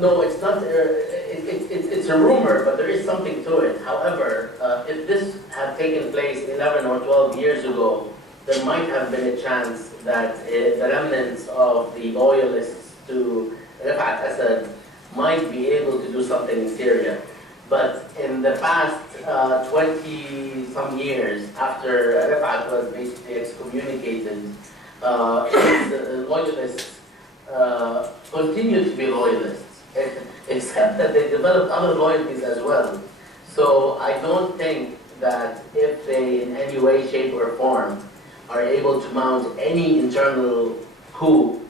No, it's not. It's a rumor, but there is something to it. However, if this had taken place 11 or 12 years ago, there might have been a chance that the remnants of the loyalists to Rifat Assad might be able to do something in Syria. But in the past 20-some years, after Rifat was basically excommunicated, his loyalists continue to be loyalists, except that they developed other loyalties as well. So I don't think that if they in any way, shape or form are able to mount any internal coup,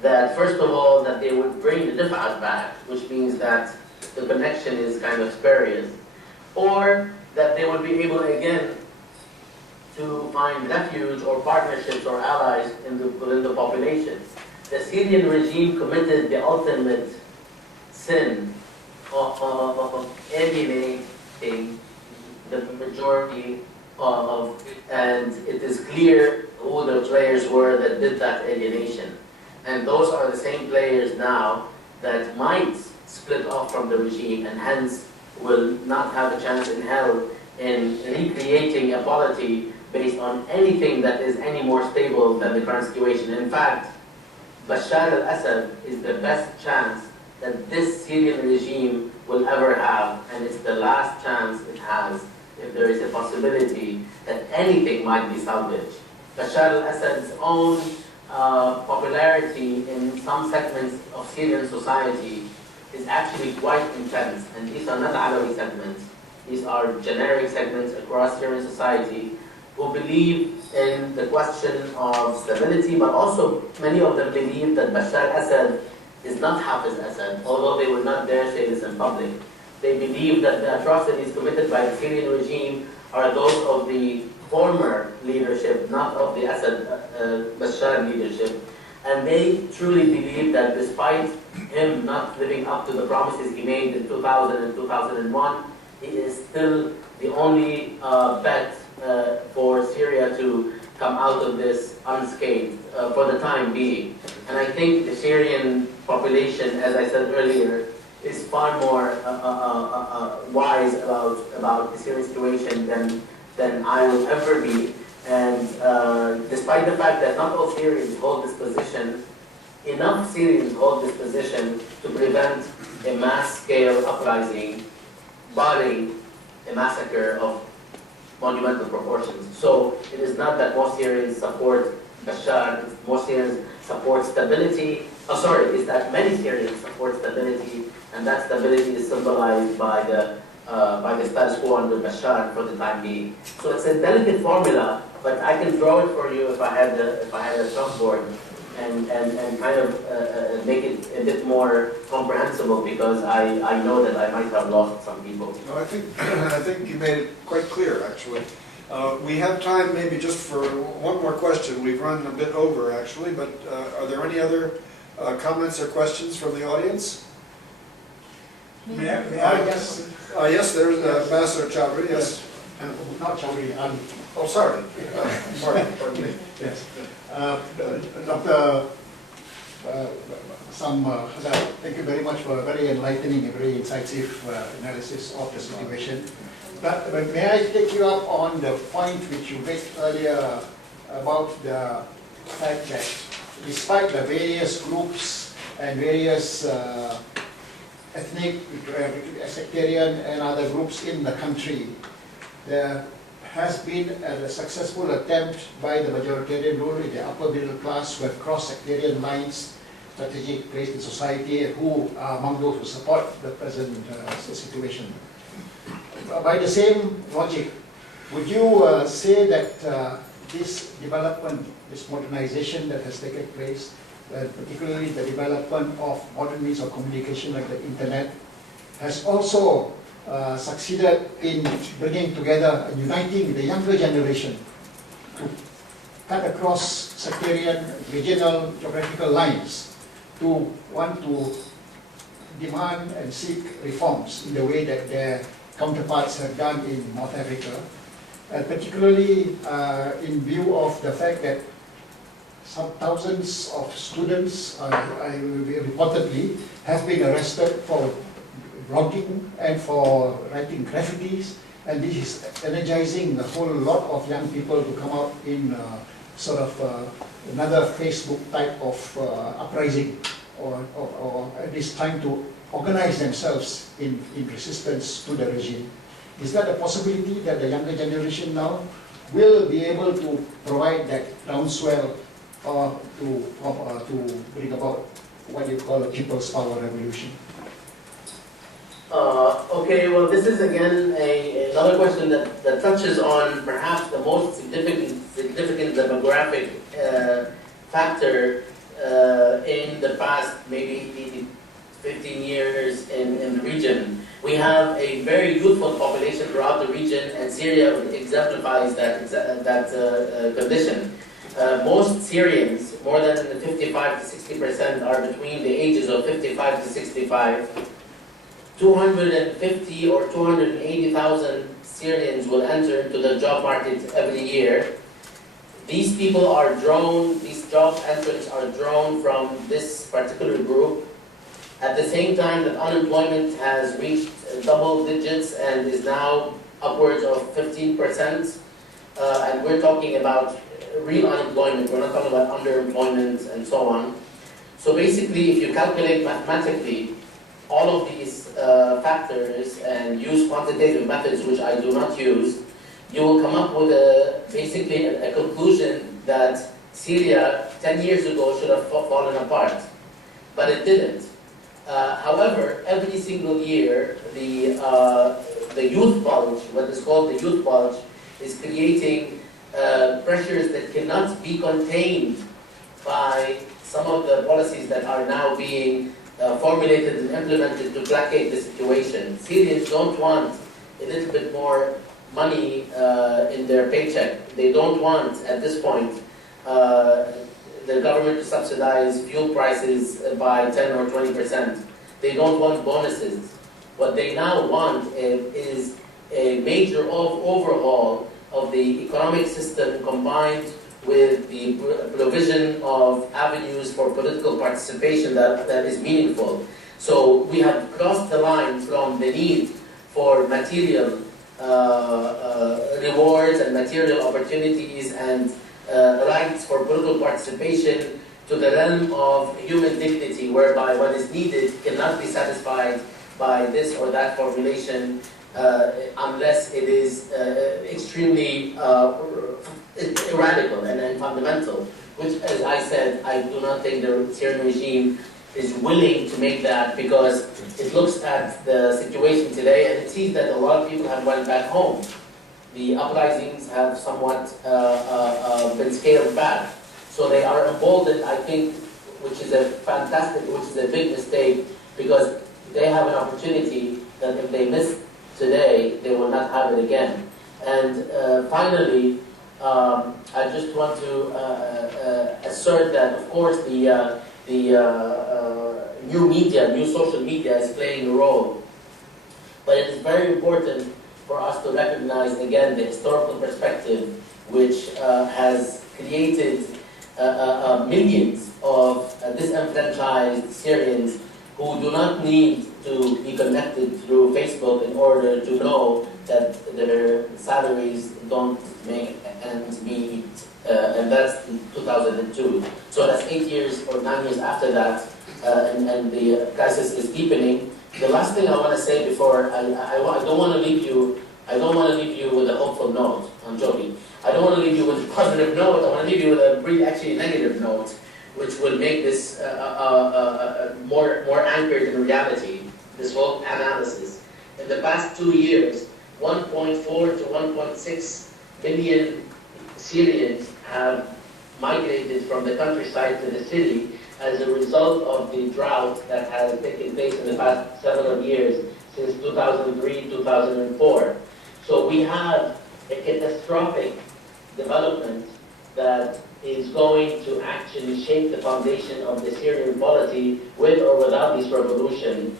that first of all that they would bring the Rifat back, which means that the connection is kind of spurious, or that they would be able again to find refuge or partnerships or allies within the population. The Syrian regime committed the ultimate sin of alienating the majority and it is clear who the players were that did that alienation. And those are the same players now that might split off from the regime and hence will not have a chance in hell in recreating a polity based on anything that is any more stable than the current situation. In fact, Bashar al-Assad is the best chance that this Syrian regime will ever have, and it's the last chance it has if there is a possibility that anything might be salvaged. Bashar al-Assad's own popularity in some segments of Syrian society is actually quite intense, and these are not Alawi segments. These are generic segments across Syrian society who believe in the question of stability, but also many of them believe that Bashar al-Assad is not Hafiz Assad, although they will not dare say this in public. They believe that the atrocities committed by the Syrian regime are those of the former leadership, not of the Assad Bashar leadership. And they truly believe that despite him not living up to the promises he made in 2000 and 2001, he is still the only bet for Syria to come out of this unscathed for the time being. And I think the Syrian population, as I said earlier, is far more wise about the Syrian situation than I will ever be. And despite the fact that not all Syrians hold this position, enough Syrians hold this position to prevent a mass-scale uprising, barring a massacre of monumental proportions. So it is not that most Syrians support Bashar, most Syrians support stability. It's that many Syrians support stability, and that stability is symbolized by the status quo under Bashar for the time being. So it's a delicate formula, but I can draw it for you if I had a chalkboard and kind of make it a bit more comprehensible, because I know that I might have lost some people. No, I think you made it quite clear, actually. We have time maybe just for one more question. We've run a bit over, actually, but are there any other comments or questions from the audience? May I just... Yes, there's Ambassador Chowdhury, yes. Not Chowdhury, Oh, sorry. Pardon me. yes. Dr. Thank you very much for a very enlightening, a very incisive analysis of the situation. But may I take you up on the point which you raised earlier about the fact that despite the various groups and various ethnic, sectarian and other groups in the country, there has been a successful attempt by the majoritarian rule in the upper middle class who have crossed sectarian lines, strategic place in society, who are among those who support the present situation. By the same logic, would you say that this development, this modernization that has taken place, particularly the development of modern means of communication like the internet, has also succeeded in bringing together and uniting the younger generation to cut across sectarian, regional, geographical lines to want to demand and seek reforms in the way that their counterparts have done in North Africa, and particularly in view of the fact that some thousands of students reportedly have been arrested for blogging and for writing graffitis, and this is energizing a whole lot of young people to come out in sort of another Facebook type of uprising, or at least trying to organize themselves in resistance to the regime. Is that a possibility that the younger generation now will be able to provide that groundswell or to bring about what you call a people's power revolution? Okay, well, this is again another question that touches on perhaps the most significant demographic factor in the past maybe 15 years in the region. We have a very youthful population throughout the region, and Syria exemplifies that condition. Most Syrians, more than 55 to 60%, are between the ages of 55 to 65. 250 or 280,000 Syrians will enter into the job market every year. These people are drawn, these job entrants are drawn from this particular group. At the same time that unemployment has reached double digits and is now upwards of 15%, and we're talking about real unemployment, we're not talking about underemployment and so on. So basically, if you calculate mathematically all of these factors and use quantitative methods, which I do not use, you will come up with basically a conclusion that Syria 10 years ago should have fallen apart, but it didn't. However, every single year, the youth bulge, what is called the youth bulge, is creating pressures that cannot be contained by some of the policies that are now being formulated and implemented to placate the situation. Syrians don't want a little bit more money in their paycheck. They don't want, at this point, the government to subsidize fuel prices by 10 or 20%. They don't want bonuses. What they now want is a major overhaul of the economic system combined with the provision of avenues for political participation that is meaningful. So we have crossed the line from the need for material rewards and material opportunities and rights for political participation to the realm of human dignity, whereby what is needed cannot be satisfied by this or that formulation unless it is extremely radical and fundamental, which, as I said, I do not think the Syrian regime is willing to make that, because it looks at the situation today and it sees that a lot of people have went back home. The uprisings have somewhat been scaled back. So they are emboldened, I think, which is a big mistake, because they have an opportunity that if they miss today, they will not have it again. And finally, I just want to assert that, of course, the new social media is playing a role. But it is very important for us to recognize, again, the historical perspective, which has created millions of disenfranchised Syrians who do not need to be connected through Facebook in order to know that their salaries don't make ends meet and that's in 2002. So that's 8 years or 9 years after that, and the crisis is deepening. The last thing I want to say before I don't want to leave you with a hopeful note. I'm joking. I don't want to leave you with a positive note. I want to leave you with a really actually negative note, which will make this more anchored in reality. This whole analysis. In the past 2 years, 1.4 to 1.6 million Syrians have migrated from the countryside to the city as a result of the drought that has taken place in the past several years, since 2003, 2004. So we have a catastrophic development that is going to actually shape the foundation of the Syrian polity with or without these revolutions.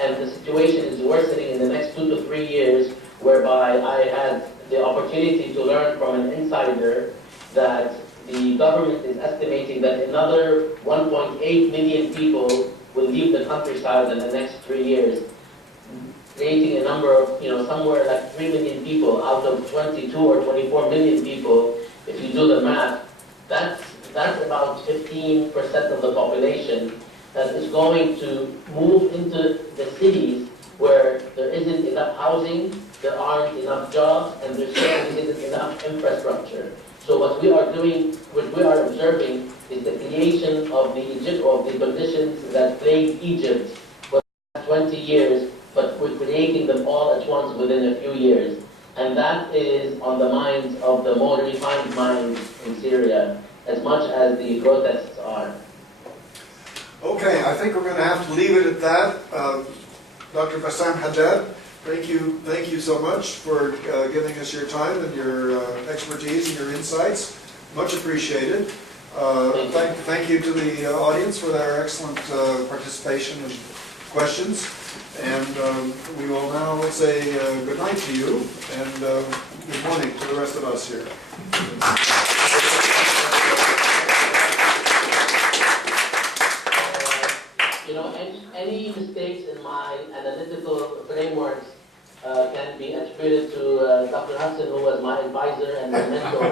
And the situation is worsening in the next 2 to 3 years, whereby I had the opportunity to learn from an insider that the government is estimating that another 1.8 million people will leave the countryside in the next 3 years, creating a number of, somewhere like 3 million people out of 22 or 24 million people. If you do the math, that's about 15% of the population that is going to move into the cities where there isn't enough housing, there aren't enough jobs, and there certainly isn't enough infrastructure. So what we are doing, what we are observing, is the creation of the conditions that plagued Egypt for the last 20 years, but we're creating them all at once within a few years. And that is on the minds of the more refined minds in Syria, as much as the protests are. Okay, I think we're going to have to leave it at that. Dr. Bassam Haddad, thank you so much for giving us your time and your expertise and your insights. Much appreciated. Thank you to the audience for their excellent participation and questions. And we will now say good night to you and good morning to the rest of us here. Any mistakes in my analytical frameworks can be attributed to Dr. Hassan, who was my advisor and my mentor.